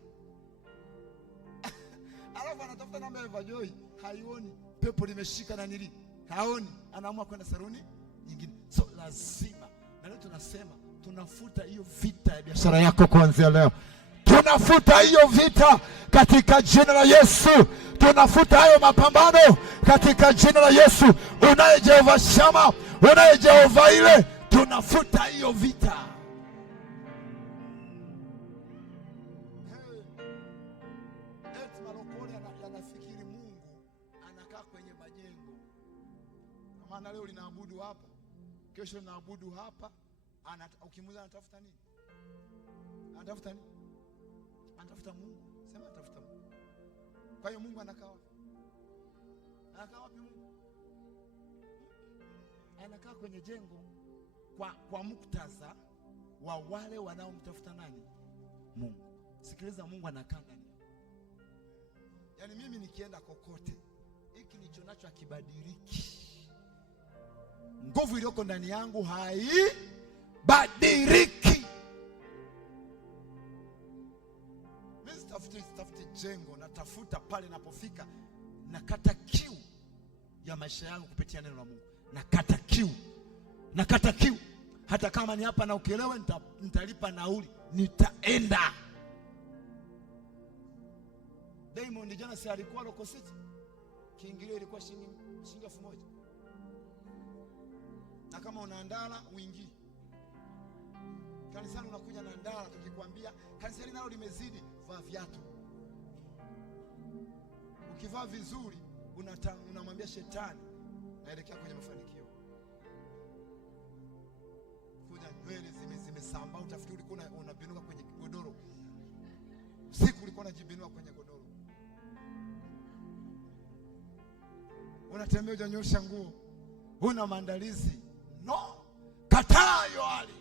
Alafu anatafuta namba ya Eva Joy, haioni. Pepo limeshika na nili, haoni. Anaamua kwenda saluni nyingine. So lazima, na leo tunasema tunafuta hiyo vita ya biashara yako kuanzia leo. Tunafuta hiyo vita katika jina la Yesu. Tunafuta hayo mapambano katika jina la Yesu. Unaye Jehova Shama, unaye Jehova ile, tunafuta hiyo vita. Eti malokole anafikiri Mungu anakaa kwenye majengo. Maana leo linaabudu hapa, kesho linaabudu hapa. Ukimuuliza anatafuta nini? Anatafuta nini? Anatafuta Mungu. Sema anatafuta Mungu. Kwa hiyo Mungu anakaa wapi? Anakaa wapi Mungu? Anakaa kwenye jengo kwa muktadha wa wale wanaomtafuta nani? Mungu. Sikiliza, Mungu anakaa ndani. Yaani mimi nikienda kokote, hiki nicho nacho akibadiliki. Nguvu iliyoko ndani yangu haibadiliki. Mimi sitafuti jengo, natafuta pale napofika, nakata kiu ya maisha yangu kupitia neno la Mungu. Nakata kiu. Hata kama ni hapa na ukelewe, nitalipa nauli, nitaenda. Diamond jana si alikuwa Local City? Kiingilio ilikuwa shilingi 1,000. Na kama una ndala uingii. Kanisani unakuja na ndala, tukikwambia kanisa linalo limezidi, vaa viatu. Ukivaa vizuri unamwambia shetani naelekea kwenye mafanikio. Kuja nywele zimesambaa, utafikiri ulikuwa unabinuka kwenye godoro. Siku ulikuwa unajibinua kwenye godoro. Unatembea hujanyosha nguo. Una maandalizi. No. Kataa hiyo hali.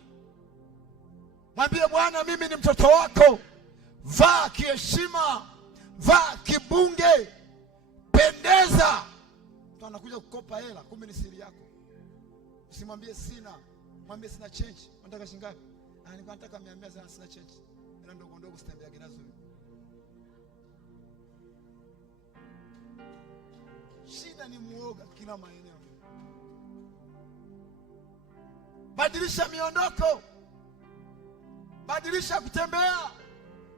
Mwambie Bwana, mimi ni mtoto wako. Vaa kiheshima, vaa kibunge, pendeza. Mtu anakuja kukopa hela, kumbe ni siri yako. Usimwambie sina, mwambie sina change. Unataka shilingi ngapi? Nilikuwa nataka 100 sana, sina change. Ila ndogo ndogo sitembea ginazo. Shida ni muoga kila maeneo. Badilisha miondoko. Badilisha kutembea.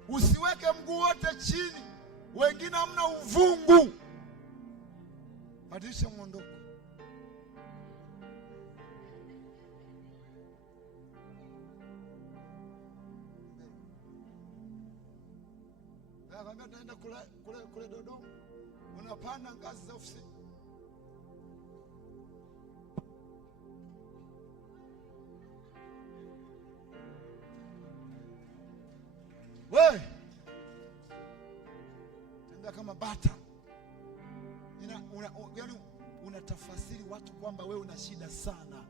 Usiweke mguu wote chini. Wengine hamna uvungu. Badilisha muondoko. Nakwambia tunaenda kule Dodoma. Unapanda ngazi za ofisi. Wewe tembea kama bata. yaani unatafasiri watu kwamba wewe una shida sana.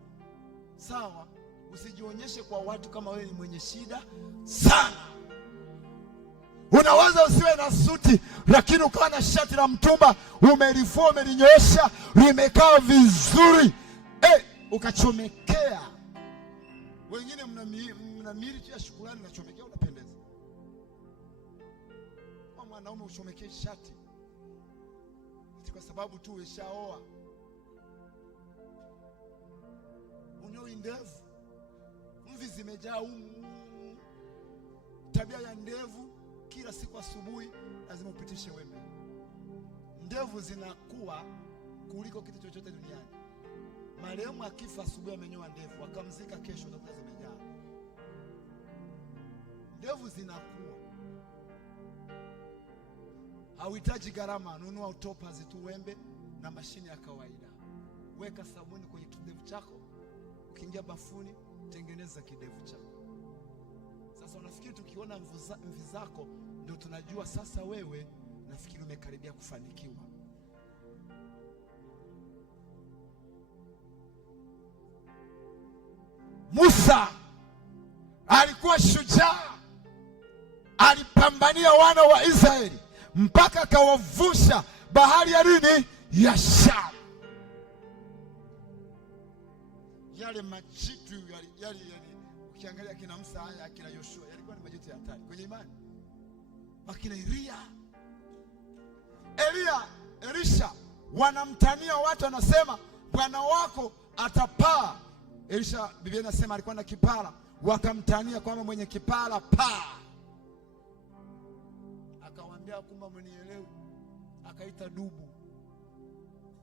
Sawa, usijionyeshe kwa watu kama wewe ni mwenye shida sana. Unaweza usiwe na suti, lakini ukawa na shati la mtumba, umelifua, umelinyoosha, limekaa vizuri, ukachomekea. Wengine mna miili tu ya shukrani, unachomekea, unapendeza. Kwa mwanaume uchomekee shati kwa sababu tu umeshaoa. Unyoi ndevu, mvi zimejaa tabia ya ndevu. Kila siku asubuhi lazima upitishe wembe. Ndevu zinakuwa kuliko kitu chochote duniani. Marehemu akifa asubuhi amenyoa ndevu, akamzika kesho utakuta zimejaa. Ndevu zinakuwa. Hauhitaji gharama, nunua utopazi tu, wembe na mashine ya kawaida. Weka sabuni kwenye kidevu chako, ukiingia bafuni tengeneza kidevu chako. Sasa unafikiri tukiona mvi zako ndio tunajua sasa wewe, nafikiri umekaribia kufanikiwa. Musa alikuwa shujaa, alipambania wana wa Israeli mpaka akawavusha bahari ya nini? Ya Shamu. Yale majitu yale ukiangalia kina Musa haya kina Yoshua yalikuwa ni majitu ya hatari kwenye imani. Wakina Elisha wanamtania watu, wanasema bwana wako atapaa. Elisha, Biblia inasema alikuwa na kipara, wakamtania kwamba mwenye kipara paa. Akamwambia kumbe mnielewi, akaita dubu,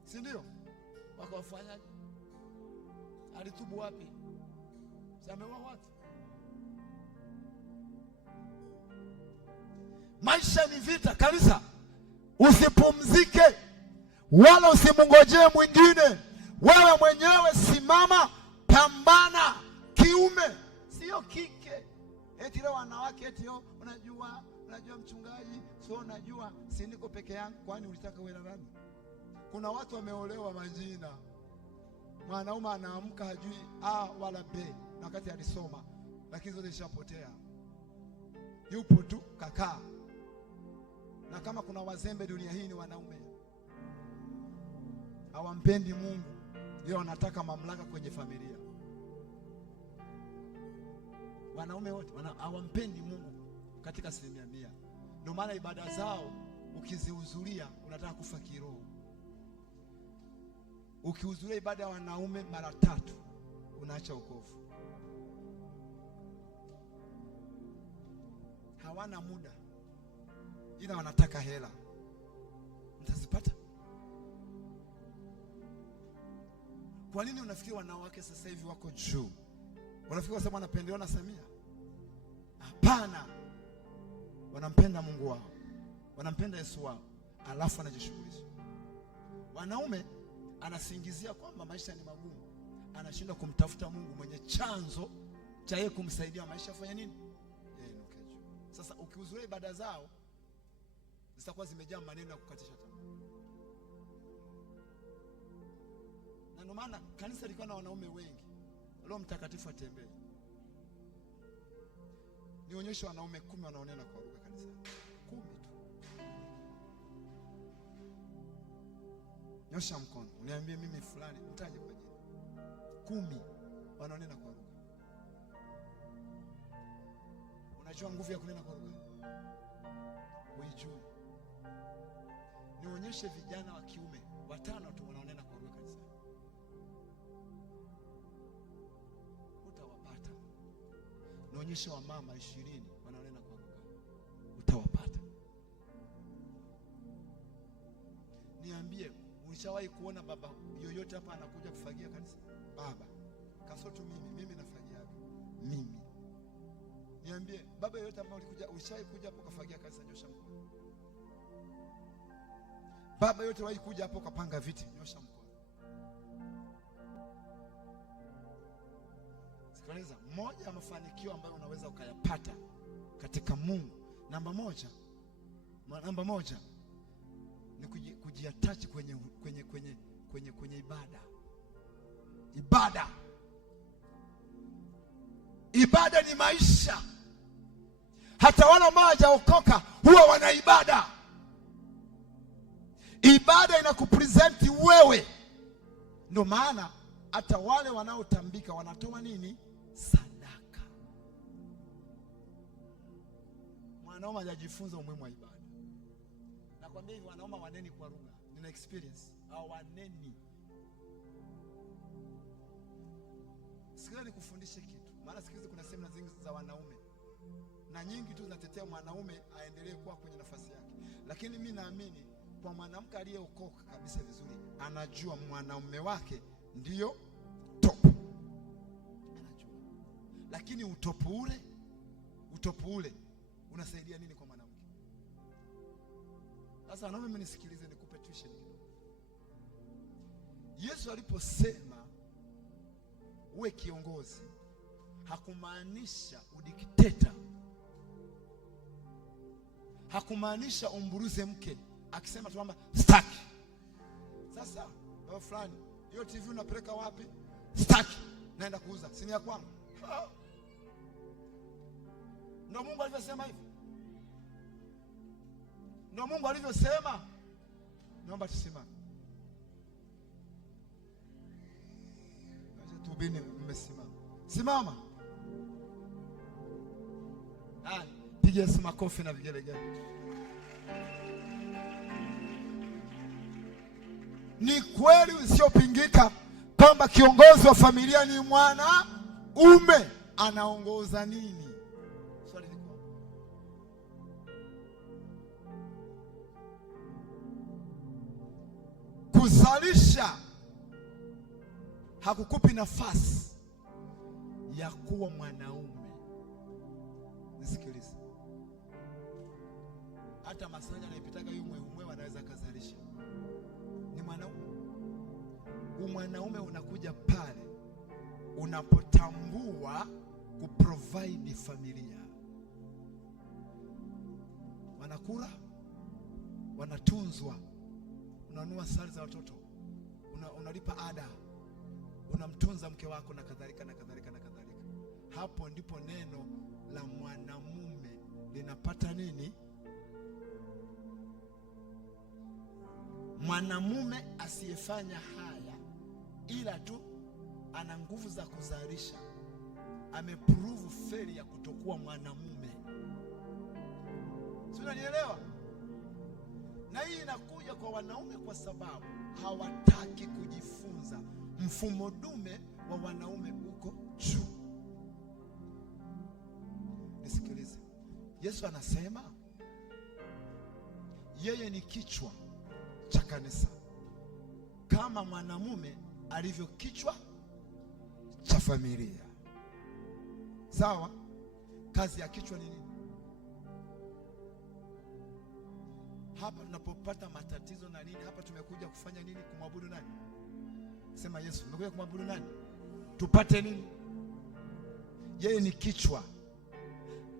si ndio? Wakawafanyaje? Alitubu wapi? Samewa watu. Maisha ni vita kanisa. Usipumzike wala usimngojee mwingine. Wewe mwenyewe simama, pambana kiume, sio kike. Eti leo wanawake eti unajua mchungaji, sio unajua si niko peke yangu. Kwani ulitaka wewe na nani? Kuna watu wameolewa majina. Mwanaume anaamka hajui A wala B na wakati alisoma, lakini zote zishapotea. Yupo tu kakaa. Na kama kuna wazembe dunia hii ni wanaume. Hawampendi Mungu, ndio wanataka mamlaka kwenye familia. Wanaume wote hawampendi Mungu katika 100%. Ndio maana ibada zao ukizihudhuria unataka kufa kiroho. Ukihudhuria ibada ya wanaume mara 3 unaacha wokovu. Hawana muda, ila wanataka hela. Mtazipata. Kwa nini unafikiri wanawake sasa hivi wako juu? Unafikiri kwa sababu wanapendelewa na Samia? Hapana. Wanampenda Mungu wao, wanampenda Yesu wao, alafu anajishughulisha. Wanaume anasingizia kwamba maisha ni magumu, anashindwa kumtafuta Mungu mwenye chanzo cha yeye kumsaidia maisha afanye nini? Inuke juu. Sasa ukihudhuria ibada zao zitakuwa zimejaa maneno ya kukatisha tamaa. Na ndio maana kanisa liko na wanaume wengi. Roho Mtakatifu atembee. Nionyeshe wanaume 10 wanaonena kwa lugha kanisa. 10 tu. Nyosha mkono, uniambie mimi fulani, mtaje kwa jina. 10 wanaonena kwa lugha. Unajua nguvu ya kunena kwa lugha? Uijue. Nionyeshe vijana wa kiume 5 tu wanaonena kwa lugha kanisa. Utawapata. Nionyeshe wa mama 20 wanaonena kwa lugha. Utawapata. Niambie, ulishawahi kuona baba yoyote hapa anakuja kufagia kanisa? Baba. Kasoto mimi nafagia mimi. Niambie, baba yoyote ambaye ulishawahi kuja hapo kafagia kanisa, nyosha mkono. Baba yote wahi kuja hapo kapanga viti, nyosha mkono. Sikiliza, moja ya mafanikio ambayo unaweza ukayapata katika Mungu, namba moja ni kujiattach kwenye ibada. Ibada ni maisha. Hata wale ambao hawajaokoka huwa wana ibada. Ibada inakupresent wewe. Ndio maana hata wale wanaotambika wanatoa nini? Sadaka. Mwanaume hajajifunza umuhimu wa ibada. Nakwambia hivi, wanaume waneni kwa lugha. Nina experience. Au waneni. Sikiliza nikufundishe kitu. Maana siku hizi kuna semina zingi za wanaume, na nyingi tu zinatetea mwanaume aendelee kuwa kwenye nafasi yake. Lakini mimi naamini kwa mwanamke aliyeokoka kabisa vizuri, anajua mwanaume wake ndio top. Anajua. Lakini utopu ule unasaidia nini kwa mwanamke? Sasa wanaume mnisikilize, nikupe tuition kidogo. Yesu aliposema uwe kiongozi, hakumaanisha udikteta. Hakumaanisha umburuze mke akisema tu kwamba staki. Sasa baba fulani, hiyo TV unapeleka wapi? Staki, naenda kuuza, si ni ya kwangu. Ndio Mungu alivyosema hivyo. Ndio Mungu alivyosema. Naomba tusimame. Tubini mmesimama. Simama. Piga makofi na vigelegele. Ni kweli usiopingika kwamba kiongozi wa familia ni mwanaume. Anaongoza nini? Swali ni kwa kuzalisha. Hakukupi nafasi ya kuwa mwanaume. Nisikilize. Hata Masanja anaipitaga hiyo mwe anaweza kazalisha. Ni mwanaume. Mwanaume unakuja pale unapotambua kuprovide familia. Wanakula, wanatunzwa, unanunua sare za watoto, unalipa ada, unamtunza mke wako na kadhalika na kadhalika na kadhalika. Hapo ndipo neno la mwanamume linapata nini? Mwanamume asiyefanya haya ila tu ana nguvu za kuzalisha, ameprove failure ya kutokuwa mwanamume. Sio, unanielewa? Na hii inakuja kwa wanaume kwa sababu hawataki kujifunza. Mfumo dume wa wanaume uko juu. Nisikilize. Yesu anasema yeye ni kichwa cha kanisa, kama mwanamume alivyo kichwa cha familia. Sawa? Kazi ya kichwa ni nini? Hapa tunapopata matatizo na nini, hapa tumekuja kufanya nini? Kumwabudu nani? Sema Yesu. Tumekuja kumwabudu nani? Tupate nini? Yeye ni kichwa,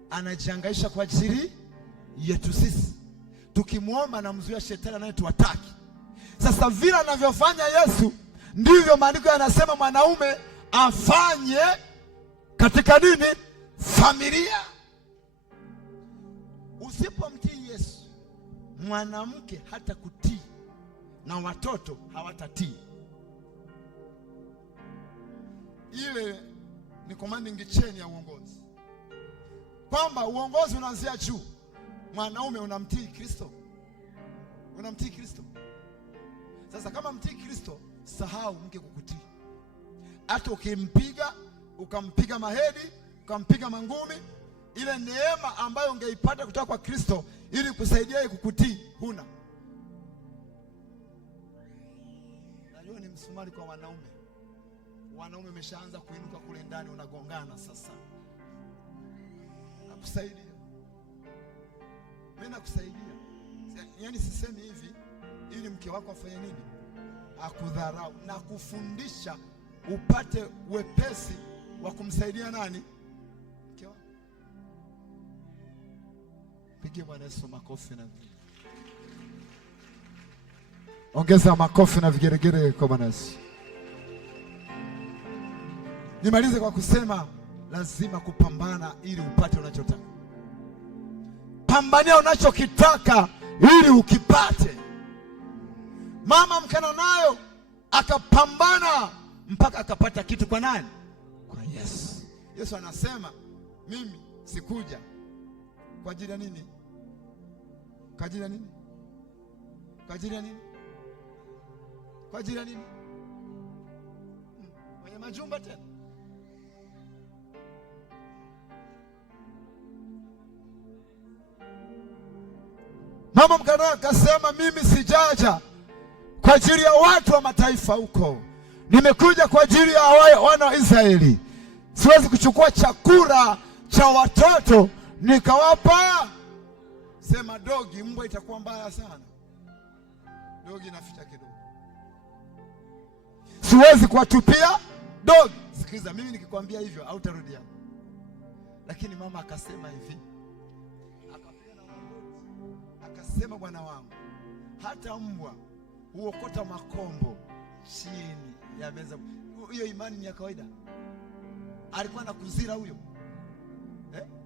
anajihangaisha kwa ajili yetu sisi. Tukimwomba na mzuia shetani naye tuwataki. Sasa vile anavyofanya Yesu ndivyo maandiko yanasema mwanaume afanye katika nini? Familia. Usipomtii Yesu, mwanamke hata kutii na watoto hawatatii. Ile ni commanding chain ya uongozi, kwamba uongozi unaanzia juu. Mwanaume unamtii Kristo, unamtii Kristo. Sasa kama mtii Kristo, sahau mke kukutii. Hata ukimpiga, ukampiga mahedi, ukampiga mangumi, ile neema ambayo ungeipata kutoka kwa Kristo ili kusaidia yeye kukutii huna. Najua ni msumari kwa wanaume. Wanaume umeshaanza kuinuka kule ndani, unagongana sasa. Nakusaidia. Mimi nakusaidia. Yaani sisemi hivi ili mke wako afanye nini? Akudharau. Na kufundisha upate wepesi wa kumsaidia nani? Mke wako. Pigie Bwana Yesu makofi na Ongeza makofi na vigeregere kwa Bwana Yesu. Nimalize kwa kusema lazima kupambana ili upate unachotaka. Pambania unachokitaka ili ukipate. Mama Mkanaani akapambana mpaka akapata kitu kwa nani? Kwa Yesu. Yesu anasema mimi sikuja kwa ajili ya nini? Kwa ajili ya nini? Kwa ajili ya nini? Kwa ajili ya nini? Mwenye majumba tena. Mama Mkanaani akasema mimi sijaja kwa ajili ya watu wa mataifa huko. Nimekuja kwa ajili ya wana wa Israeli. Siwezi kuchukua chakula cha watoto nikawapa. Sema dogi, mbwa itakuwa mbaya sana. Dogi inaficha kidogo. Siwezi kuwatupia dogi. Sikiliza, mimi nikikwambia hivyo hautarudia. Lakini mama akasema hivi. Akasema Bwana wangu, hata mbwa huokota makombo chini ya meza. Hiyo imani ni ya kawaida. Alikuwa anakuzira huyo.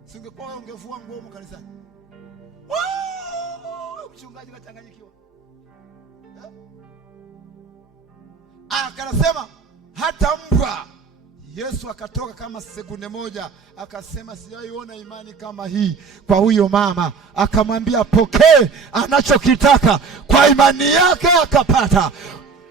Singekuwa wewe ungevua nguo kanisani. Mchungaji kachanganyikiwa. Akasema hata mbwa. Yesu akatoka kama sekunde moja akasema sijaiona imani kama hii kwa huyo mama. Akamwambia pokee anachokitaka. Kwa imani yake akapata.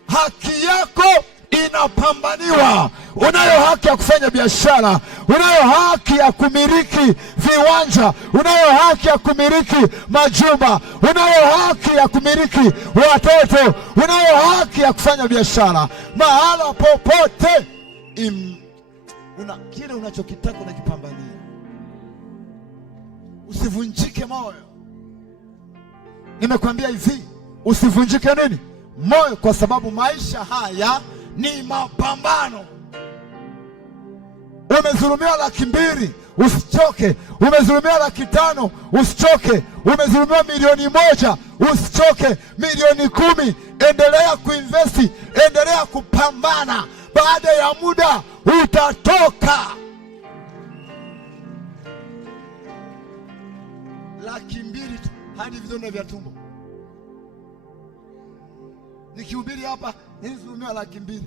Haki yako inapambaniwa. Unayo haki ya kufanya biashara, unayo haki ya kumiliki viwanja, unayo haki ya kumiliki majumba, unayo haki ya kumiliki watoto, unayo haki ya kufanya biashara mahala popote. Kile unachokitaka unakipambania. Usivunjike moyo. Nimekwambia hivi, usivunjike nini? Moyo, kwa sababu maisha haya ni mapambano. Umezulumiwa 200,000, usichoke. Umezulumiwa 500,000, usichoke. Umezulumiwa 1,000,000, usichoke. 10,000,000, endelea kuinvesti, endelea kupambana. Baada ya muda utatoka. 200,000 tu hadi vidonda vya tumbo. Nikihubiri hapa nilizulumiwa 200,000.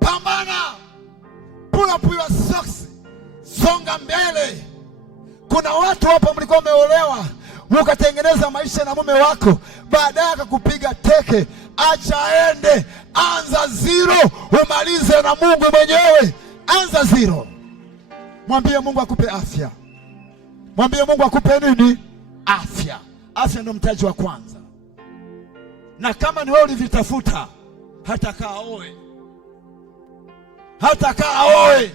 Pambana. Pull up your socks. Songa mbele. Kuna watu hapa mlikuwa mmeolewa, mkatengeneza maisha na mume wako, baadaye akakupiga teke. Acha aende. Anza zero, umalize na Mungu mwenyewe. Anza zero. Mwambie Mungu akupe afya. Mwambie Mungu akupe nini? Afya. Afya ndio mtaji wa kwanza. Na kama ni wewe ulivitafuta, hata kaa oe. Hata kaa oe.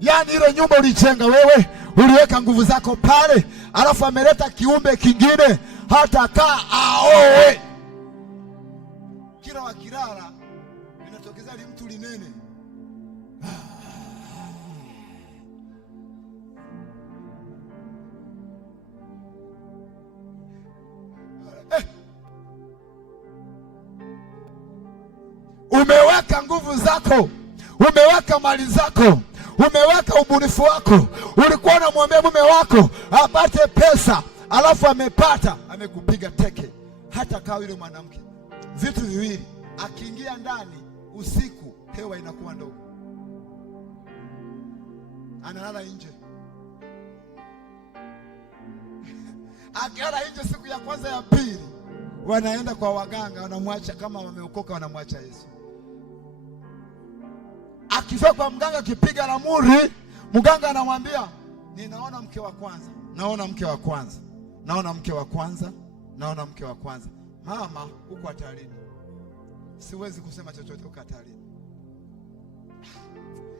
Yaani ile nyumba ulijenga wewe, uliweka nguvu zako pale, alafu ameleta kiumbe kingine, hata kaa aoe. Kila wakilala linatokeza mtu linene. Umeweka nguvu zako, umeweka mali zako, umeweka ubunifu wako. Ulikuwa unamwambia mume wako apate pesa, alafu amepata, amekupiga teke. Hata kaa yule mwanamke, vitu viwili, akiingia ndani usiku hewa inakuwa ndogo, analala nje. Akilala nje siku ya kwanza ya pili, wanaenda kwa waganga, wanamwacha. Kama wameokoka wanamwacha Yesu. Akifika kwa mganga, akipiga ramuri, mganga anamwambia ninaona mke wa kwanza, naona mke wa kwanza, naona mke wa kwanza, naona mke wa kwanza. Mama, uko hatarini. Siwezi kusema chochote, uko hatarini.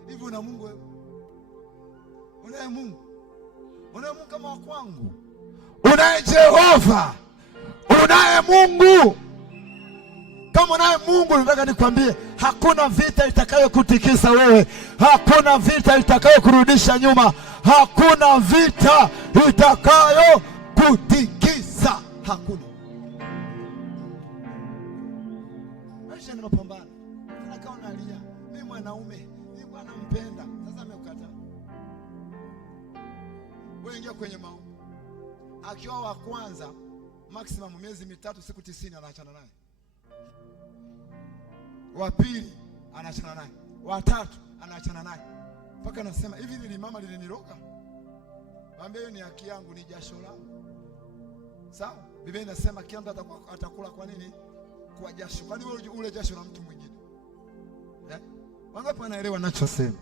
Hivi una Mungu wewe? Unaye Mungu? Unaye Mungu kama wa kwangu? Unaye Jehova? Unaye Mungu? Kama unaye Mungu, nataka nikwambie hakuna vita itakayokutikisa wewe. Hakuna vita itakayokurudisha nyuma. Hakuna vita itakayokutikisa. Hakuna. Maisha ni mapambano. Unakaa unalia, mimi mwanaume, mimi Bwana mpenda. Sasa amekukataa. Wewe ingia kwenye maombi. Akiwa wa kwanza maximum miezi 3 siku 90 anaachana naye. Wa pili anaachana naye. Wa tatu anaachana naye. Mpaka anasema hivi ni mama liliniroga. Mwambie hiyo ni haki yangu, ni jasho langu. Sawa? Biblia inasema kila mtu atakula kwa nini? Kwa jasho. Kwani wewe ule jasho la mtu mwingine? Wangapi wanaelewa ninachosema?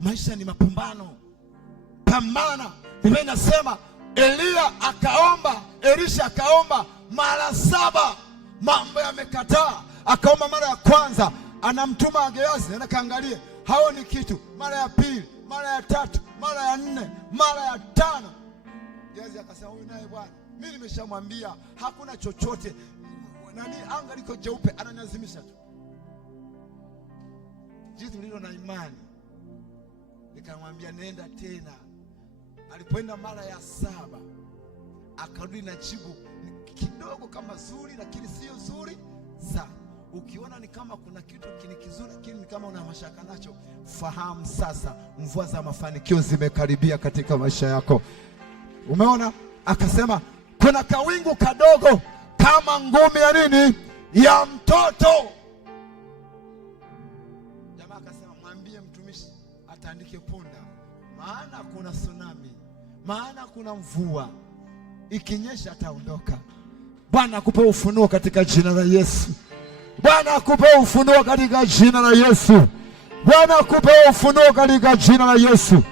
Maisha ni mapambano. Pambana. Biblia inasema Elia akaomba, Elisha akaomba mara 7, mambo yamekataa. Akaomba mara ya kwanza, anamtuma Gehazi, nenda kaangalie, haoni kitu. Mara ya pili, mara ya tatu, mara ya 4, mara ya 5. Gehazi akasema huyu naye Bwana, mimi nimeshamwambia hakuna chochote. Nani anga liko jeupe, ananiazimisha tu. Jitu lilo na imani. Nikamwambia nenda tena. Alipoenda mara ya 7, akarudi na jibu kidogo kama zuri, lakini sio zuri sana. Ukiona ni kama kuna kitu kizuri, lakini ni kama una mashaka nacho, fahamu sasa mvua za mafanikio zimekaribia katika maisha yako. Umeona? Akasema kuna kawingu kadogo kama ngumi ya nini? Ya mtoto. Jamaa akasema mwambie mtumishi ataandike punda, maana kuna tsunami, maana kuna mvua, ikinyesha ataondoka. Bwana akupe ufunuo katika jina la Yesu. Bwana akupe ufunuo katika jina la Yesu. Bwana akupe ufunuo katika jina la Yesu.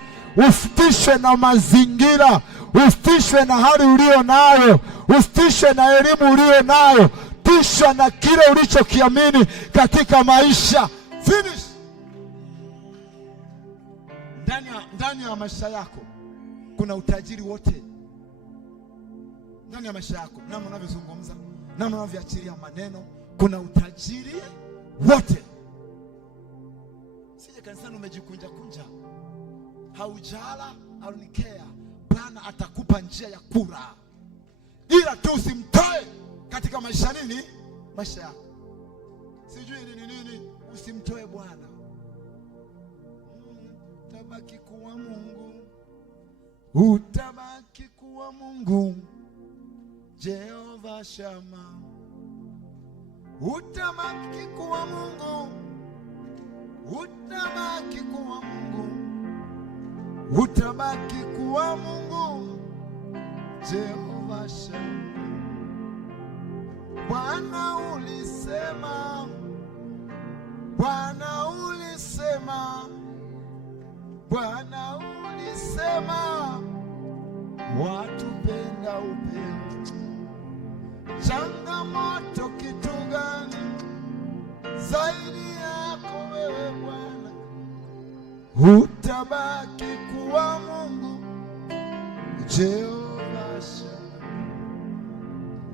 Usitishwe na mazingira, usitishwe na hali ulio nayo, usitishwe na elimu ulio nayo. Tishwa na kile ulichokiamini katika maisha. Finish. Ndani ya maisha yako kuna utajiri wote. Ndani ya maisha yako, namna unavyozungumza, namna unavyoachilia maneno, kuna utajiri wote. Sije kanisani umejikunja kunja, haujala aunikea. Bwana atakupa njia ya kula, ila tu usimtoe katika maisha nini? Maisha yako. Sijui nini, usimtoe Bwana. Utabaki kuwa Mungu, utabaki kuwa Mungu, Jehova Shama. Utabaki kuwa Mungu, utabaki kuwa Mungu, utabaki kuwa Mungu, Jehova Shama. Bwana ulisema, Bwana ulisema, Bwana ulisema, watupenda upendo. Changamoto kitu gani zaidi yako wewe Bwana? Utabaki kuwa Mungu, Jehova Shama.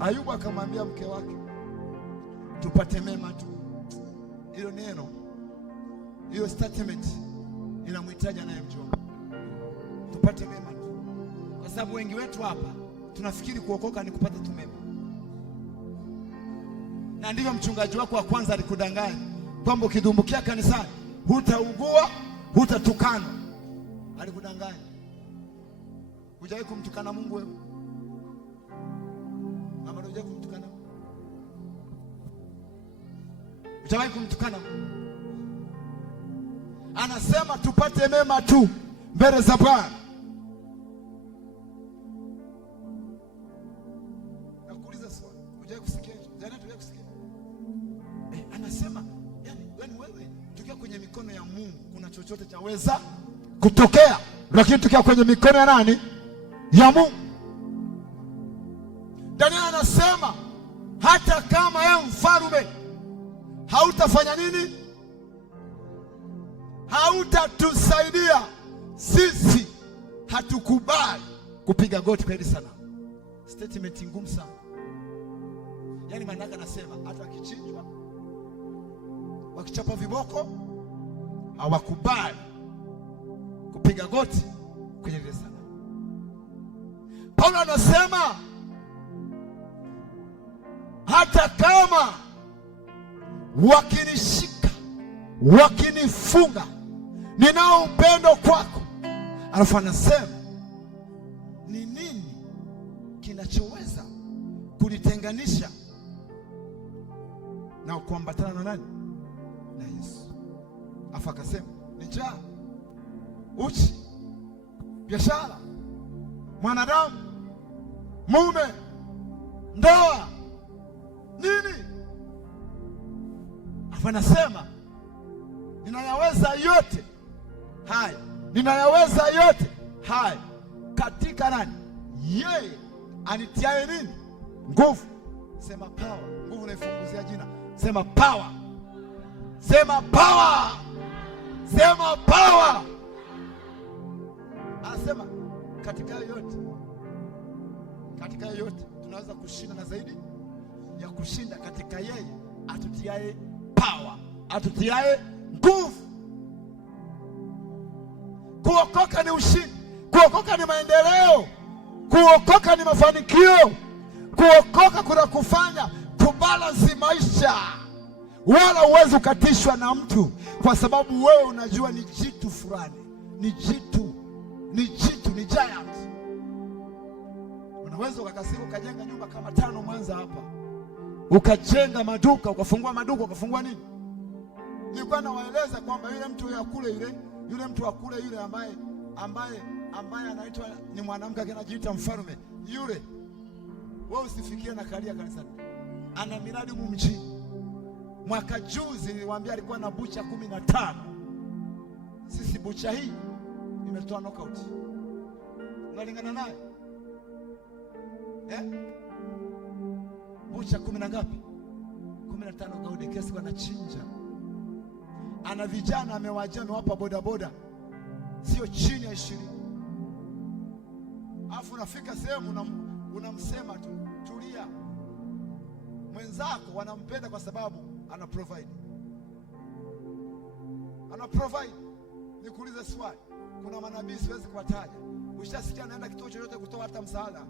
Ayubu akamwambia mke wake, tupate mema tu. Hilo neno, hiyo statement inamhitaji anayemjua. Tupate mema tu. Kwa sababu wengi wetu hapa tunafikiri kuokoka ni kupata tu mema. Na ndivyo mchungaji wako wa kwanza alikudanganya kwamba ukidumbukia kanisani hutaugua, hutatukana. Alikudanganya. Hujawahi kumtukana Mungu wewe? Mama, hujawahi kumtukana Mungu? Hujawahi kumtukana Mungu? Anasema tupate mema tu mbele za Bwana. Nakuuliza swali, hujawahi kusikia hicho? Jana tuliwahi kusikia. Anasema yani wewe tukiwa kwenye mikono ya Mungu kuna chochote chaweza kutokea, lakini tukiwa kwenye mikono ya nani? Ya Mungu. Daniel anasema hata kama yeye mfalme hautafanya nini? Hautatusaidia sisi, hatukubali kupiga goti kwa hili sana. Statement ngumu sana. Yaani maana yake anasema hata wakichinjwa, wakichapa viboko, hawakubali kupiga goti kwenye hili sana. Paulo anasema hata kama wakinishika, wakinifunga, ninao upendo kwako. Alafu anasema ni nini kinachoweza kunitenganisha na kuambatana na nani? Na Yesu. Alafu akasema ni njaa, uchi, biashara, mwanadamu, mume, ndoa, nini? Alafu anasema ninayaweza yote haya, ninayaweza yote haya katika nani? Yeye anitiaye nini? Nguvu. Sema power. Nguvu naifunguzia jina. Sema power. Sema power. Sema power. Anasema katika yote, katika yote tunaweza kushinda na zaidi ya kushinda katika yeye atutiaye power, atutiaye nguvu. Kuokoka ni ushindi, kuokoka ni maendeleo, kuokoka ni mafanikio, kuokoka kuna kufanya kubalansi maisha. Wala uwezi ukatishwa na mtu kwa sababu wewe unajua ni jitu fulani, ni jitu, ni giant. Unaweza ukakasika ukajenga nyumba kama 5 Mwanza hapa, ukajenga maduka, ukafungua maduka, ukafungua nini. Nilikuwa nawaeleza kwamba yule mtu yule mtu wa kule yule ambaye anaitwa ni mwanamke anajiita mfalme yule, wewe usifikie na kalia kanisani, ana miradi mjini. Mwaka juzi niliwaambia alikuwa na bucha 15. Sisi bucha hii imetoa knockout. Unalingana naye? Bucha 10 na ngapi? 15 gaudi kesi wanachinja. Ana vijana amewajia, amewapa bodaboda sio chini ya 20. Alafu unafika sehemu unamsema tu tulia. Mwenzako wanampenda kwa sababu ana provide. Nikuulize swali, kuna manabii siwezi kuwataja. Ushasikia anaenda kituo chochote kutoa hata msaada?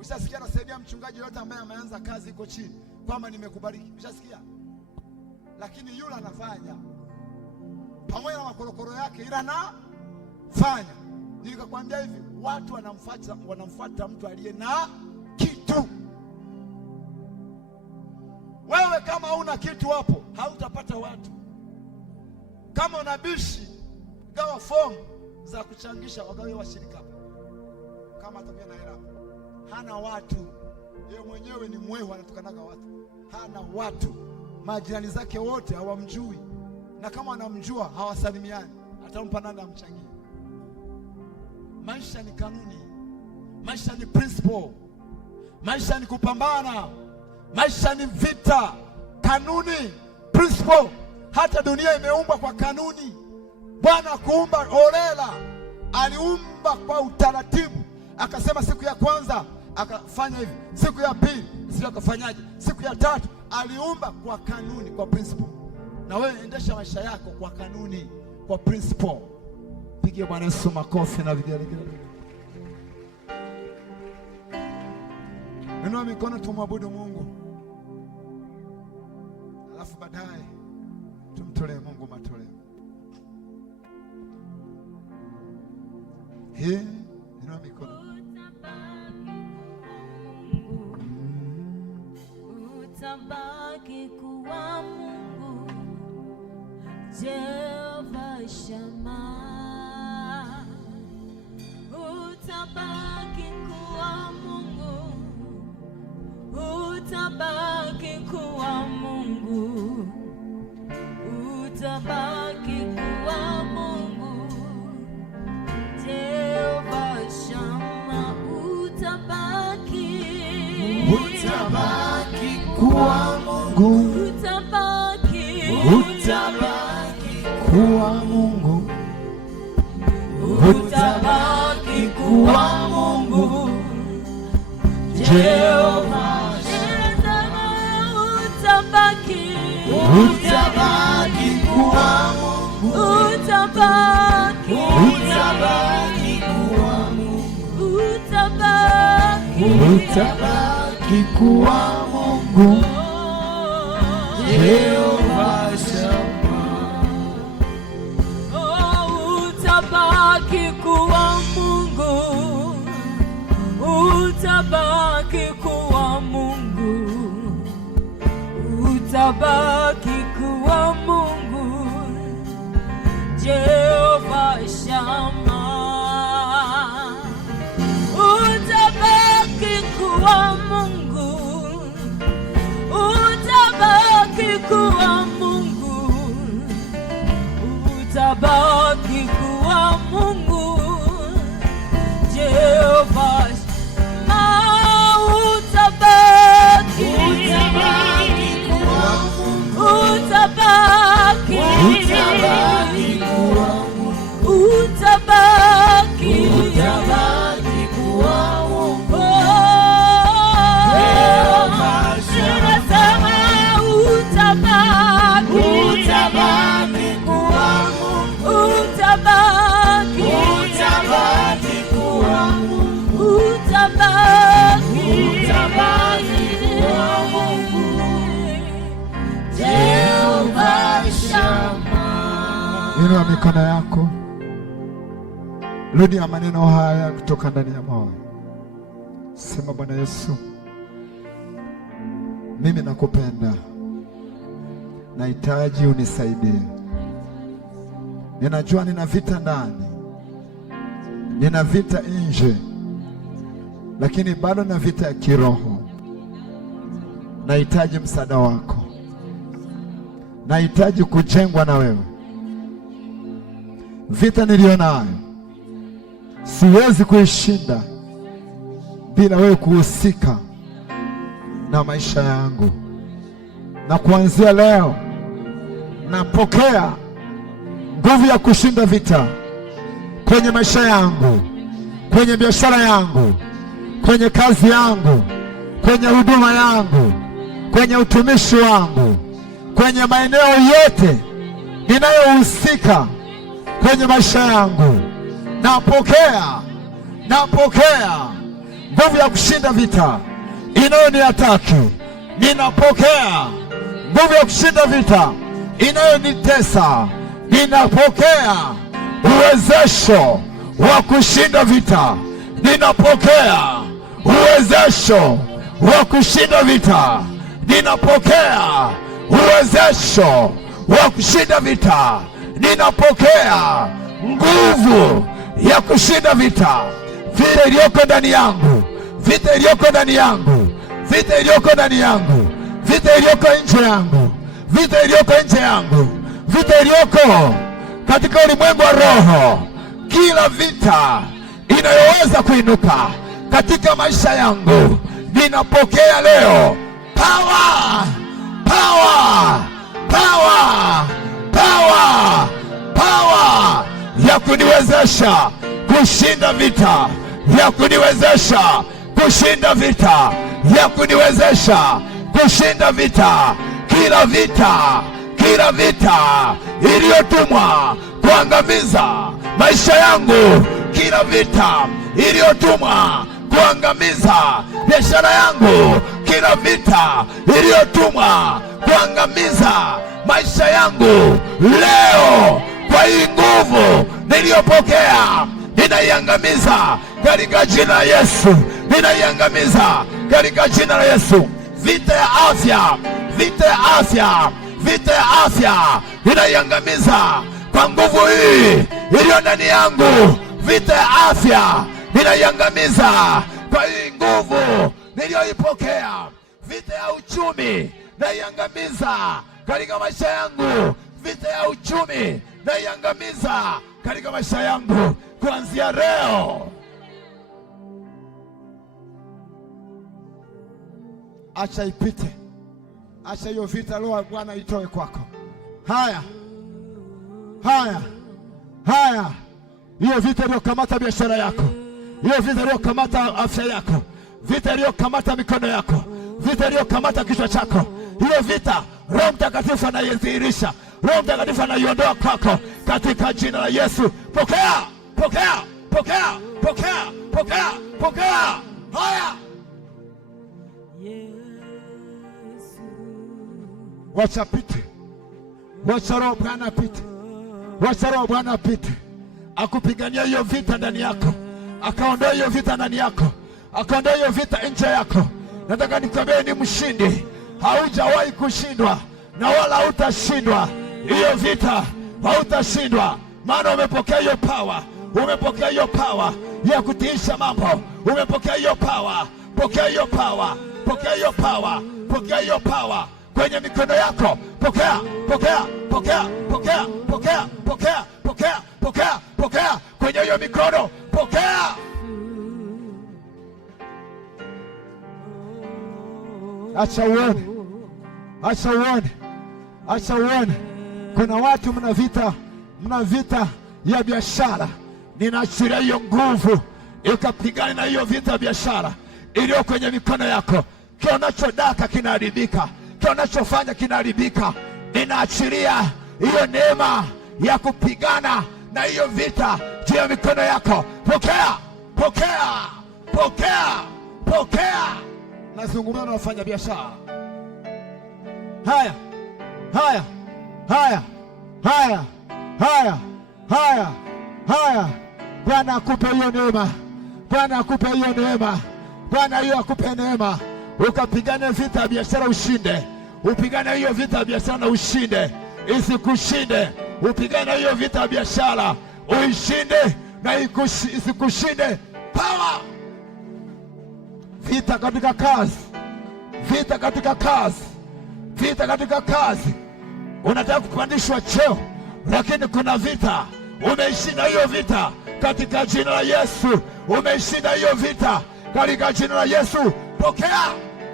Ushasikia anasaidia mchungaji yote ambaye ameanza kazi iko chini kwamba nimekubariki? Ushasikia? Lakini yule anafanya pamoja na makorokoro yake, ila anafanya. Nikakwambia hivi, watu wanamfuata mtu aliye na kitu. Wewe kama huna kitu hapo hautapata watu. Kama unabishi, gawa fomu za kuchangisha, wagawe washirika hapo. Kama atabia na hela, hana watu, yeye mwenyewe ni mwehu, anatukanaga watu, hana watu. Majirani zake wote hawamjui, na kama anamjua hawasalimiani. Atampa nani amchangie? Maisha ni kanuni, maisha ni principle, maisha ni kupambana, maisha ni vita. Kanuni, principle. Hata dunia imeumbwa kwa kanuni. Bwana kuumba holela, aliumba kwa utaratibu. Akasema siku ya kwanza akafanya hivi, siku ya pili sio akafanyaje, siku ya tatu. Aliumba kwa kanuni, kwa principle. Na wewe endesha maisha yako kwa kanuni, kwa principle. Pigie Bwana Yesu makofi na vigelegele. Inua mikono tumwabudu Mungu. Alafu baadaye tumtolee Mungu matoleo. Inua mikono. Utabaki kuwa Mungu, Jehova Shammah. Utabaki kuwa Mungu, utabaki kuwa Mungu, utabaki kuwa Mungu, Jehova Shammah. Utabaki kuwa Mungu, utabaki kuwa Mungu, utabaki kuwa Mungu, Jehova Shammah. Utabaki kuwa Mungu, utabaki kuwa Mungu, utabaki kuwa Mungu, Jehova Shammah. Oh, utabaki kuwa Mungu, utabaki kuwa Mungu, utabaki kuwa Mungu, Jehova Shammah. Utabaki kuwa Mungu, utabaki kuwa Mungu, utabaki kuwa Mungu, Jehova Shammah. Utabaki kuwa Mungu, utabaki kuwa Mungu, utabaki kuwa Mungu, ninasema utabaki kuwa Mungu, utabaki kuwa Mungu, utabaki kuwa Mungu, Jehova Shammah. Inua mikono yako, rudia maneno haya kutoka ndani ya moyo. Sema, Bwana Yesu, mimi nakupenda, nahitaji unisaidie. Ninajua nina vita ndani, nina vita nje, lakini bado na vita ya kiroho. Nahitaji msaada wako, nahitaji kujengwa na wewe. Vita nilionayo siwezi kuishinda bila wewe kuhusika na maisha yangu. Na kuanzia leo napokea nguvu ya kushinda vita kwenye maisha yangu, kwenye biashara yangu, kwenye kazi yangu, kwenye huduma yangu, kwenye utumishi wangu, kwenye maeneo yote ninayohusika kwenye maisha yangu. Napokea nguvu ya kushinda vita inayoniataki. Ninapokea nguvu ya kushinda vita inayonitesa. Ninapokea uwezesho wa kushinda vita. Ninapokea uwezesho wa kushinda vita. Ninapokea uwezesho wa kushinda vita. Ninapokea nguvu ya kushinda vita. Vita iliyoko ndani yangu, vita iliyoko ndani yangu, vita iliyoko ndani yangu, vita iliyoko nje yangu, vita iliyoko nje yangu, vita iliyoko katika ulimwengu wa roho. Kila vita inayoweza kuinuka katika maisha yangu, ninapokea leo power, power, power, power, power ya kuniwezesha kushinda vita, ya kuniwezesha kushinda vita, ya kuniwezesha kushinda vita. Kila vita iliyotumwa kuangamiza maisha yangu, kila vita iliyotumwa kuangamiza biashara yangu, kila vita iliyotumwa kuangamiza maisha yangu, leo kwa hii nguvu niliyopokea ninaiangamiza katika jina la Yesu. Ninaiangamiza katika jina la Yesu. Vita ya afya, vita ya afya, vita ya afya ninaiangamiza kwa nguvu hii iliyo ndani yangu. Vita ya afya ninaiangamiza kwa hii nguvu niliyoipokea. Vita ya uchumi naiangamiza katika maisha yangu. Vita ya uchumi naiangamiza katika maisha yangu kuanzia leo. Acha ipite, acha hiyo vita leo Bwana itoe kwako. Haya, hiyo vita iliyokamata biashara yako, hiyo vita iliyokamata afya yako, vita iliyokamata mikono yako, vita iliyokamata kichwa chako, hiyo vita Roho Mtakatifu anaidhihirisha, Roho Mtakatifu anaiondoa kwako katika jina la Yesu. Pokea, pokea, pokea, pokea, pokea, pokea. Haya, wacha pite, wacha Roho Bwana pite, wacha Roho Bwana pite, akupigania hiyo vita ndani yako, akaondoa hiyo vita ndani yako, akaondoa hiyo vita nje yako. Nataka nikwambie ni mshindi, haujawahi kushindwa na wala hutashindwa. Hiyo vita hautashindwa, maana umepokea hiyo power, umepokea hiyo power ya kutiisha mambo, umepokea hiyo power. Pokea hiyo power, pokea hiyo power, pokea hiyo power kwenye mikono yako. Pokea, pokea, pokea, pokea, pokea, pokea, pokea, pokea, pokea kwenye hiyo mikono. Pokea. Acha uone, acha uone, acha uone. Kuna watu mna vita ya biashara. Ninaachilia hiyo nguvu ikapigana na hiyo vita ya biashara iliyo kwenye mikono yako. Kile unachodaka kinaharibika, kile unachofanya kinaharibika. Ninaachilia hiyo neema ya kupigana na hiyo vita juu ya mikono yako. Pokea, pokea, pokea, pokea. Nazungumza na wafanya biashara. Haya, haya, haya, haya, haya, haya, haya. Bwana akupe hiyo neema, Bwana akupe hiyo neema, Bwana hiyo akupe neema, ukapigane vita ya biashara ushinde. Upigane hiyo vita ya biashara na ushinde, isikushinde. Upigane hiyo vita ya biashara uishinde na isikushinde. Power. Vita katika kazi, vita katika kazi, vita katika kazi. Unataka kupandishwa cheo, lakini kuna vita. Umeishinda hiyo vita katika jina la Yesu. Umeishinda hiyo vita katika jina la Yesu. Pokea,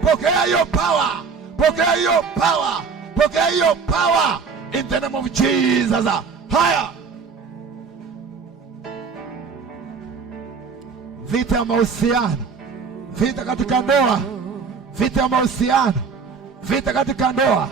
pokea hiyo power, pokea hiyo power, pokea hiyo power in the name of Jesus. Haya, vita ya mahusiano, vita katika ndoa, vita ya mahusiano, vita katika ndoa,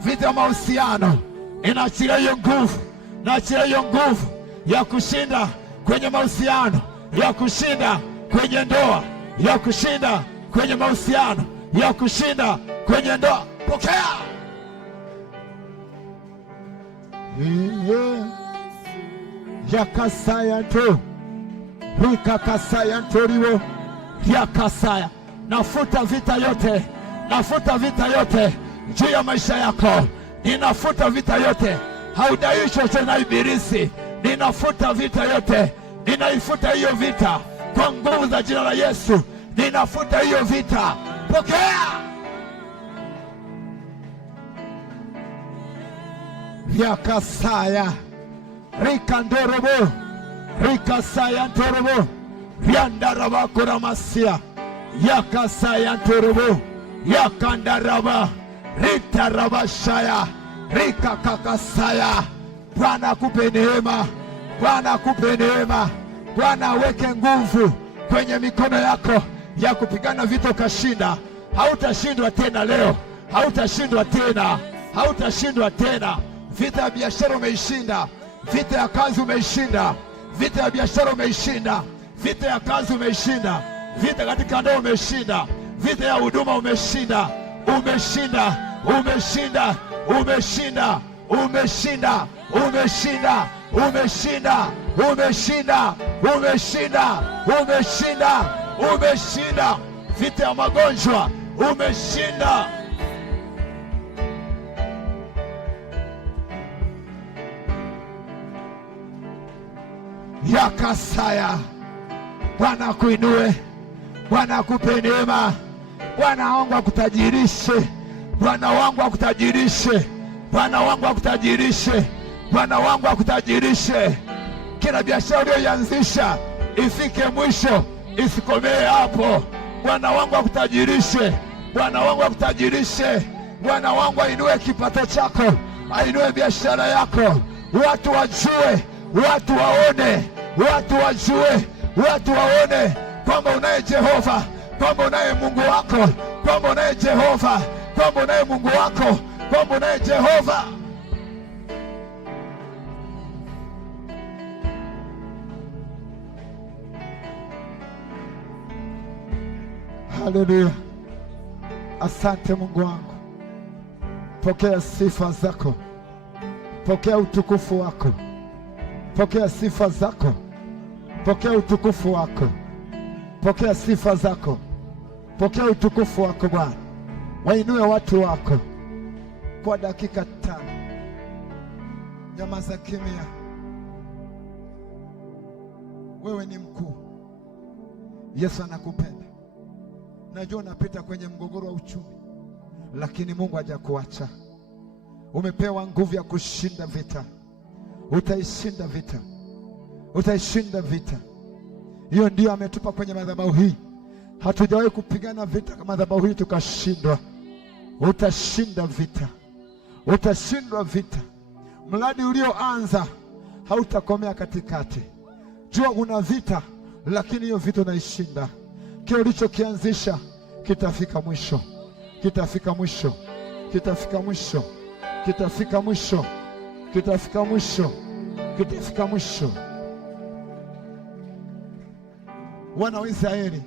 vita ya mahusiano. Inaachilia hiyo nguvu, inaachilia hiyo nguvu ya kushinda kwenye mahusiano, ya kushinda kwenye ndoa, ya kushinda kwenye mahusiano, ya kushinda kwenye ndoa. Pokea. Yakasaya to rikakasaya ntoriwo yakasaya. Nafuta vita yote, nafuta vita yote juu ya maisha yako. Ninafuta vita yote, haudai chochote na ibilisi. Ninafuta vita yote, ninaifuta hiyo vita kwa nguvu za jina la Yesu. Ninafuta hiyo vita. Pokea. Yakasaya rikandorobo rikasaya ntorobo ryandaraba koramasia yakasaya ntorobo yakandaraba ritarabashaya rikakakasaya. Bwana akupe neema, Bwana akupe neema. Bwana aweke nguvu kwenye mikono yako ya kupigana vita ukashinda. Hautashindwa tena leo, hautashindwa tena, hautashindwa tena. Vita ya biashara umeishinda, vita ya kazi umeishinda, vita ya biashara umeishinda, vita ya kazi umeishinda, vita katika ndoa umeshinda, vita ya huduma umeshinda, umeshinda, umeshinda, umeshinda, umeshinda, umeshinda, umeshinda, umeshinda, umeshinda, umeshinda, umeshinda. Vita ya magonjwa umeshinda. Yakasaya. Bwana akuinue, Bwana akupe neema, Bwana wangu akutajirishe, Bwana wangu akutajirishe, Bwana wangu akutajirishe, Bwana wangu akutajirishe. Kila biashara uliyoianzisha ifike mwisho, isikomee hapo. Bwana wangu akutajirishe, Bwana wangu akutajirishe. Bwana wangu ainue kipato chako, ainue biashara yako, watu wajue, watu waone, watu wajue, watu waone kwamba unaye Jehova, kwamba unaye Mungu wako, kwamba unaye Jehova, kwamba unaye Mungu wako, kwamba unaye Jehova. Haleluya. Asante Mungu wangu. Pokea sifa zako, pokea utukufu wako, pokea sifa zako, pokea utukufu wako, pokea sifa zako, pokea utukufu wako Bwana. Wainue watu wako kwa dakika 5. Nyamaza kimya. Wewe ni mkuu. Yesu anakupenda. Najua unapita kwenye mgogoro wa uchumi, lakini Mungu hajakuacha. Umepewa nguvu ya kushinda vita. Utaishinda vita, utaishinda vita. Hiyo ndio ametupa kwenye madhabahu hii. Hatujawahi kupigana vita kama madhabahu hii tukashindwa. Utashinda vita, utashindwa vita. Mradi ulioanza hautakomea katikati. Jua kuna vita, lakini hiyo vita unaishinda. Kile ulichokianzisha kitafika mwisho, kitafika mwisho, kitafika mwisho, kitafika mwisho, kitafika mwisho, kitafika mwisho. Wana wa Israeli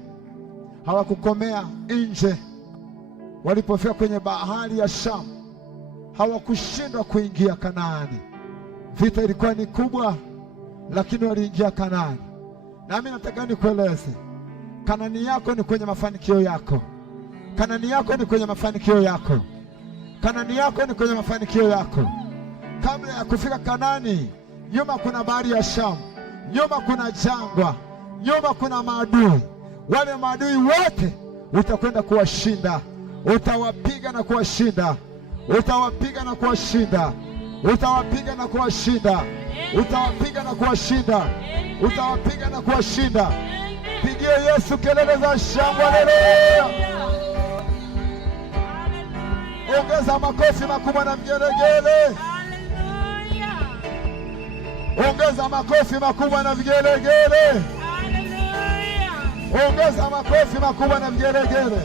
hawakukomea nje. Walipofika kwenye bahari ya Shamu, hawakushindwa kuingia Kanaani. Vita ilikuwa ni kubwa, lakini waliingia Kanaani. Na mimi nataka nikueleze, Kanaani yako ni kwenye mafanikio yako. Kanaani yako ni kwenye mafanikio yako. Kanaani yako ni kwenye mafanikio yako. Kabla ya kufika Kanaani, nyuma kuna bahari ya Shamu, nyuma kuna jangwa, nyuma kuna maadui. Wale maadui wote utakwenda kuwashinda. Utawapiga na kuwashinda. Utawapiga na kuwashinda. Utawapiga na kuwashinda. Utawapiga na kuwashinda. Utawapiga na kuwashinda. Pigie Yesu kelele za shangwe. Haleluya! Ongeza makofi makubwa na vigelegele. Ongeza makofi makubwa na vigelegele. Ongeza makofi makubwa na vigelegele.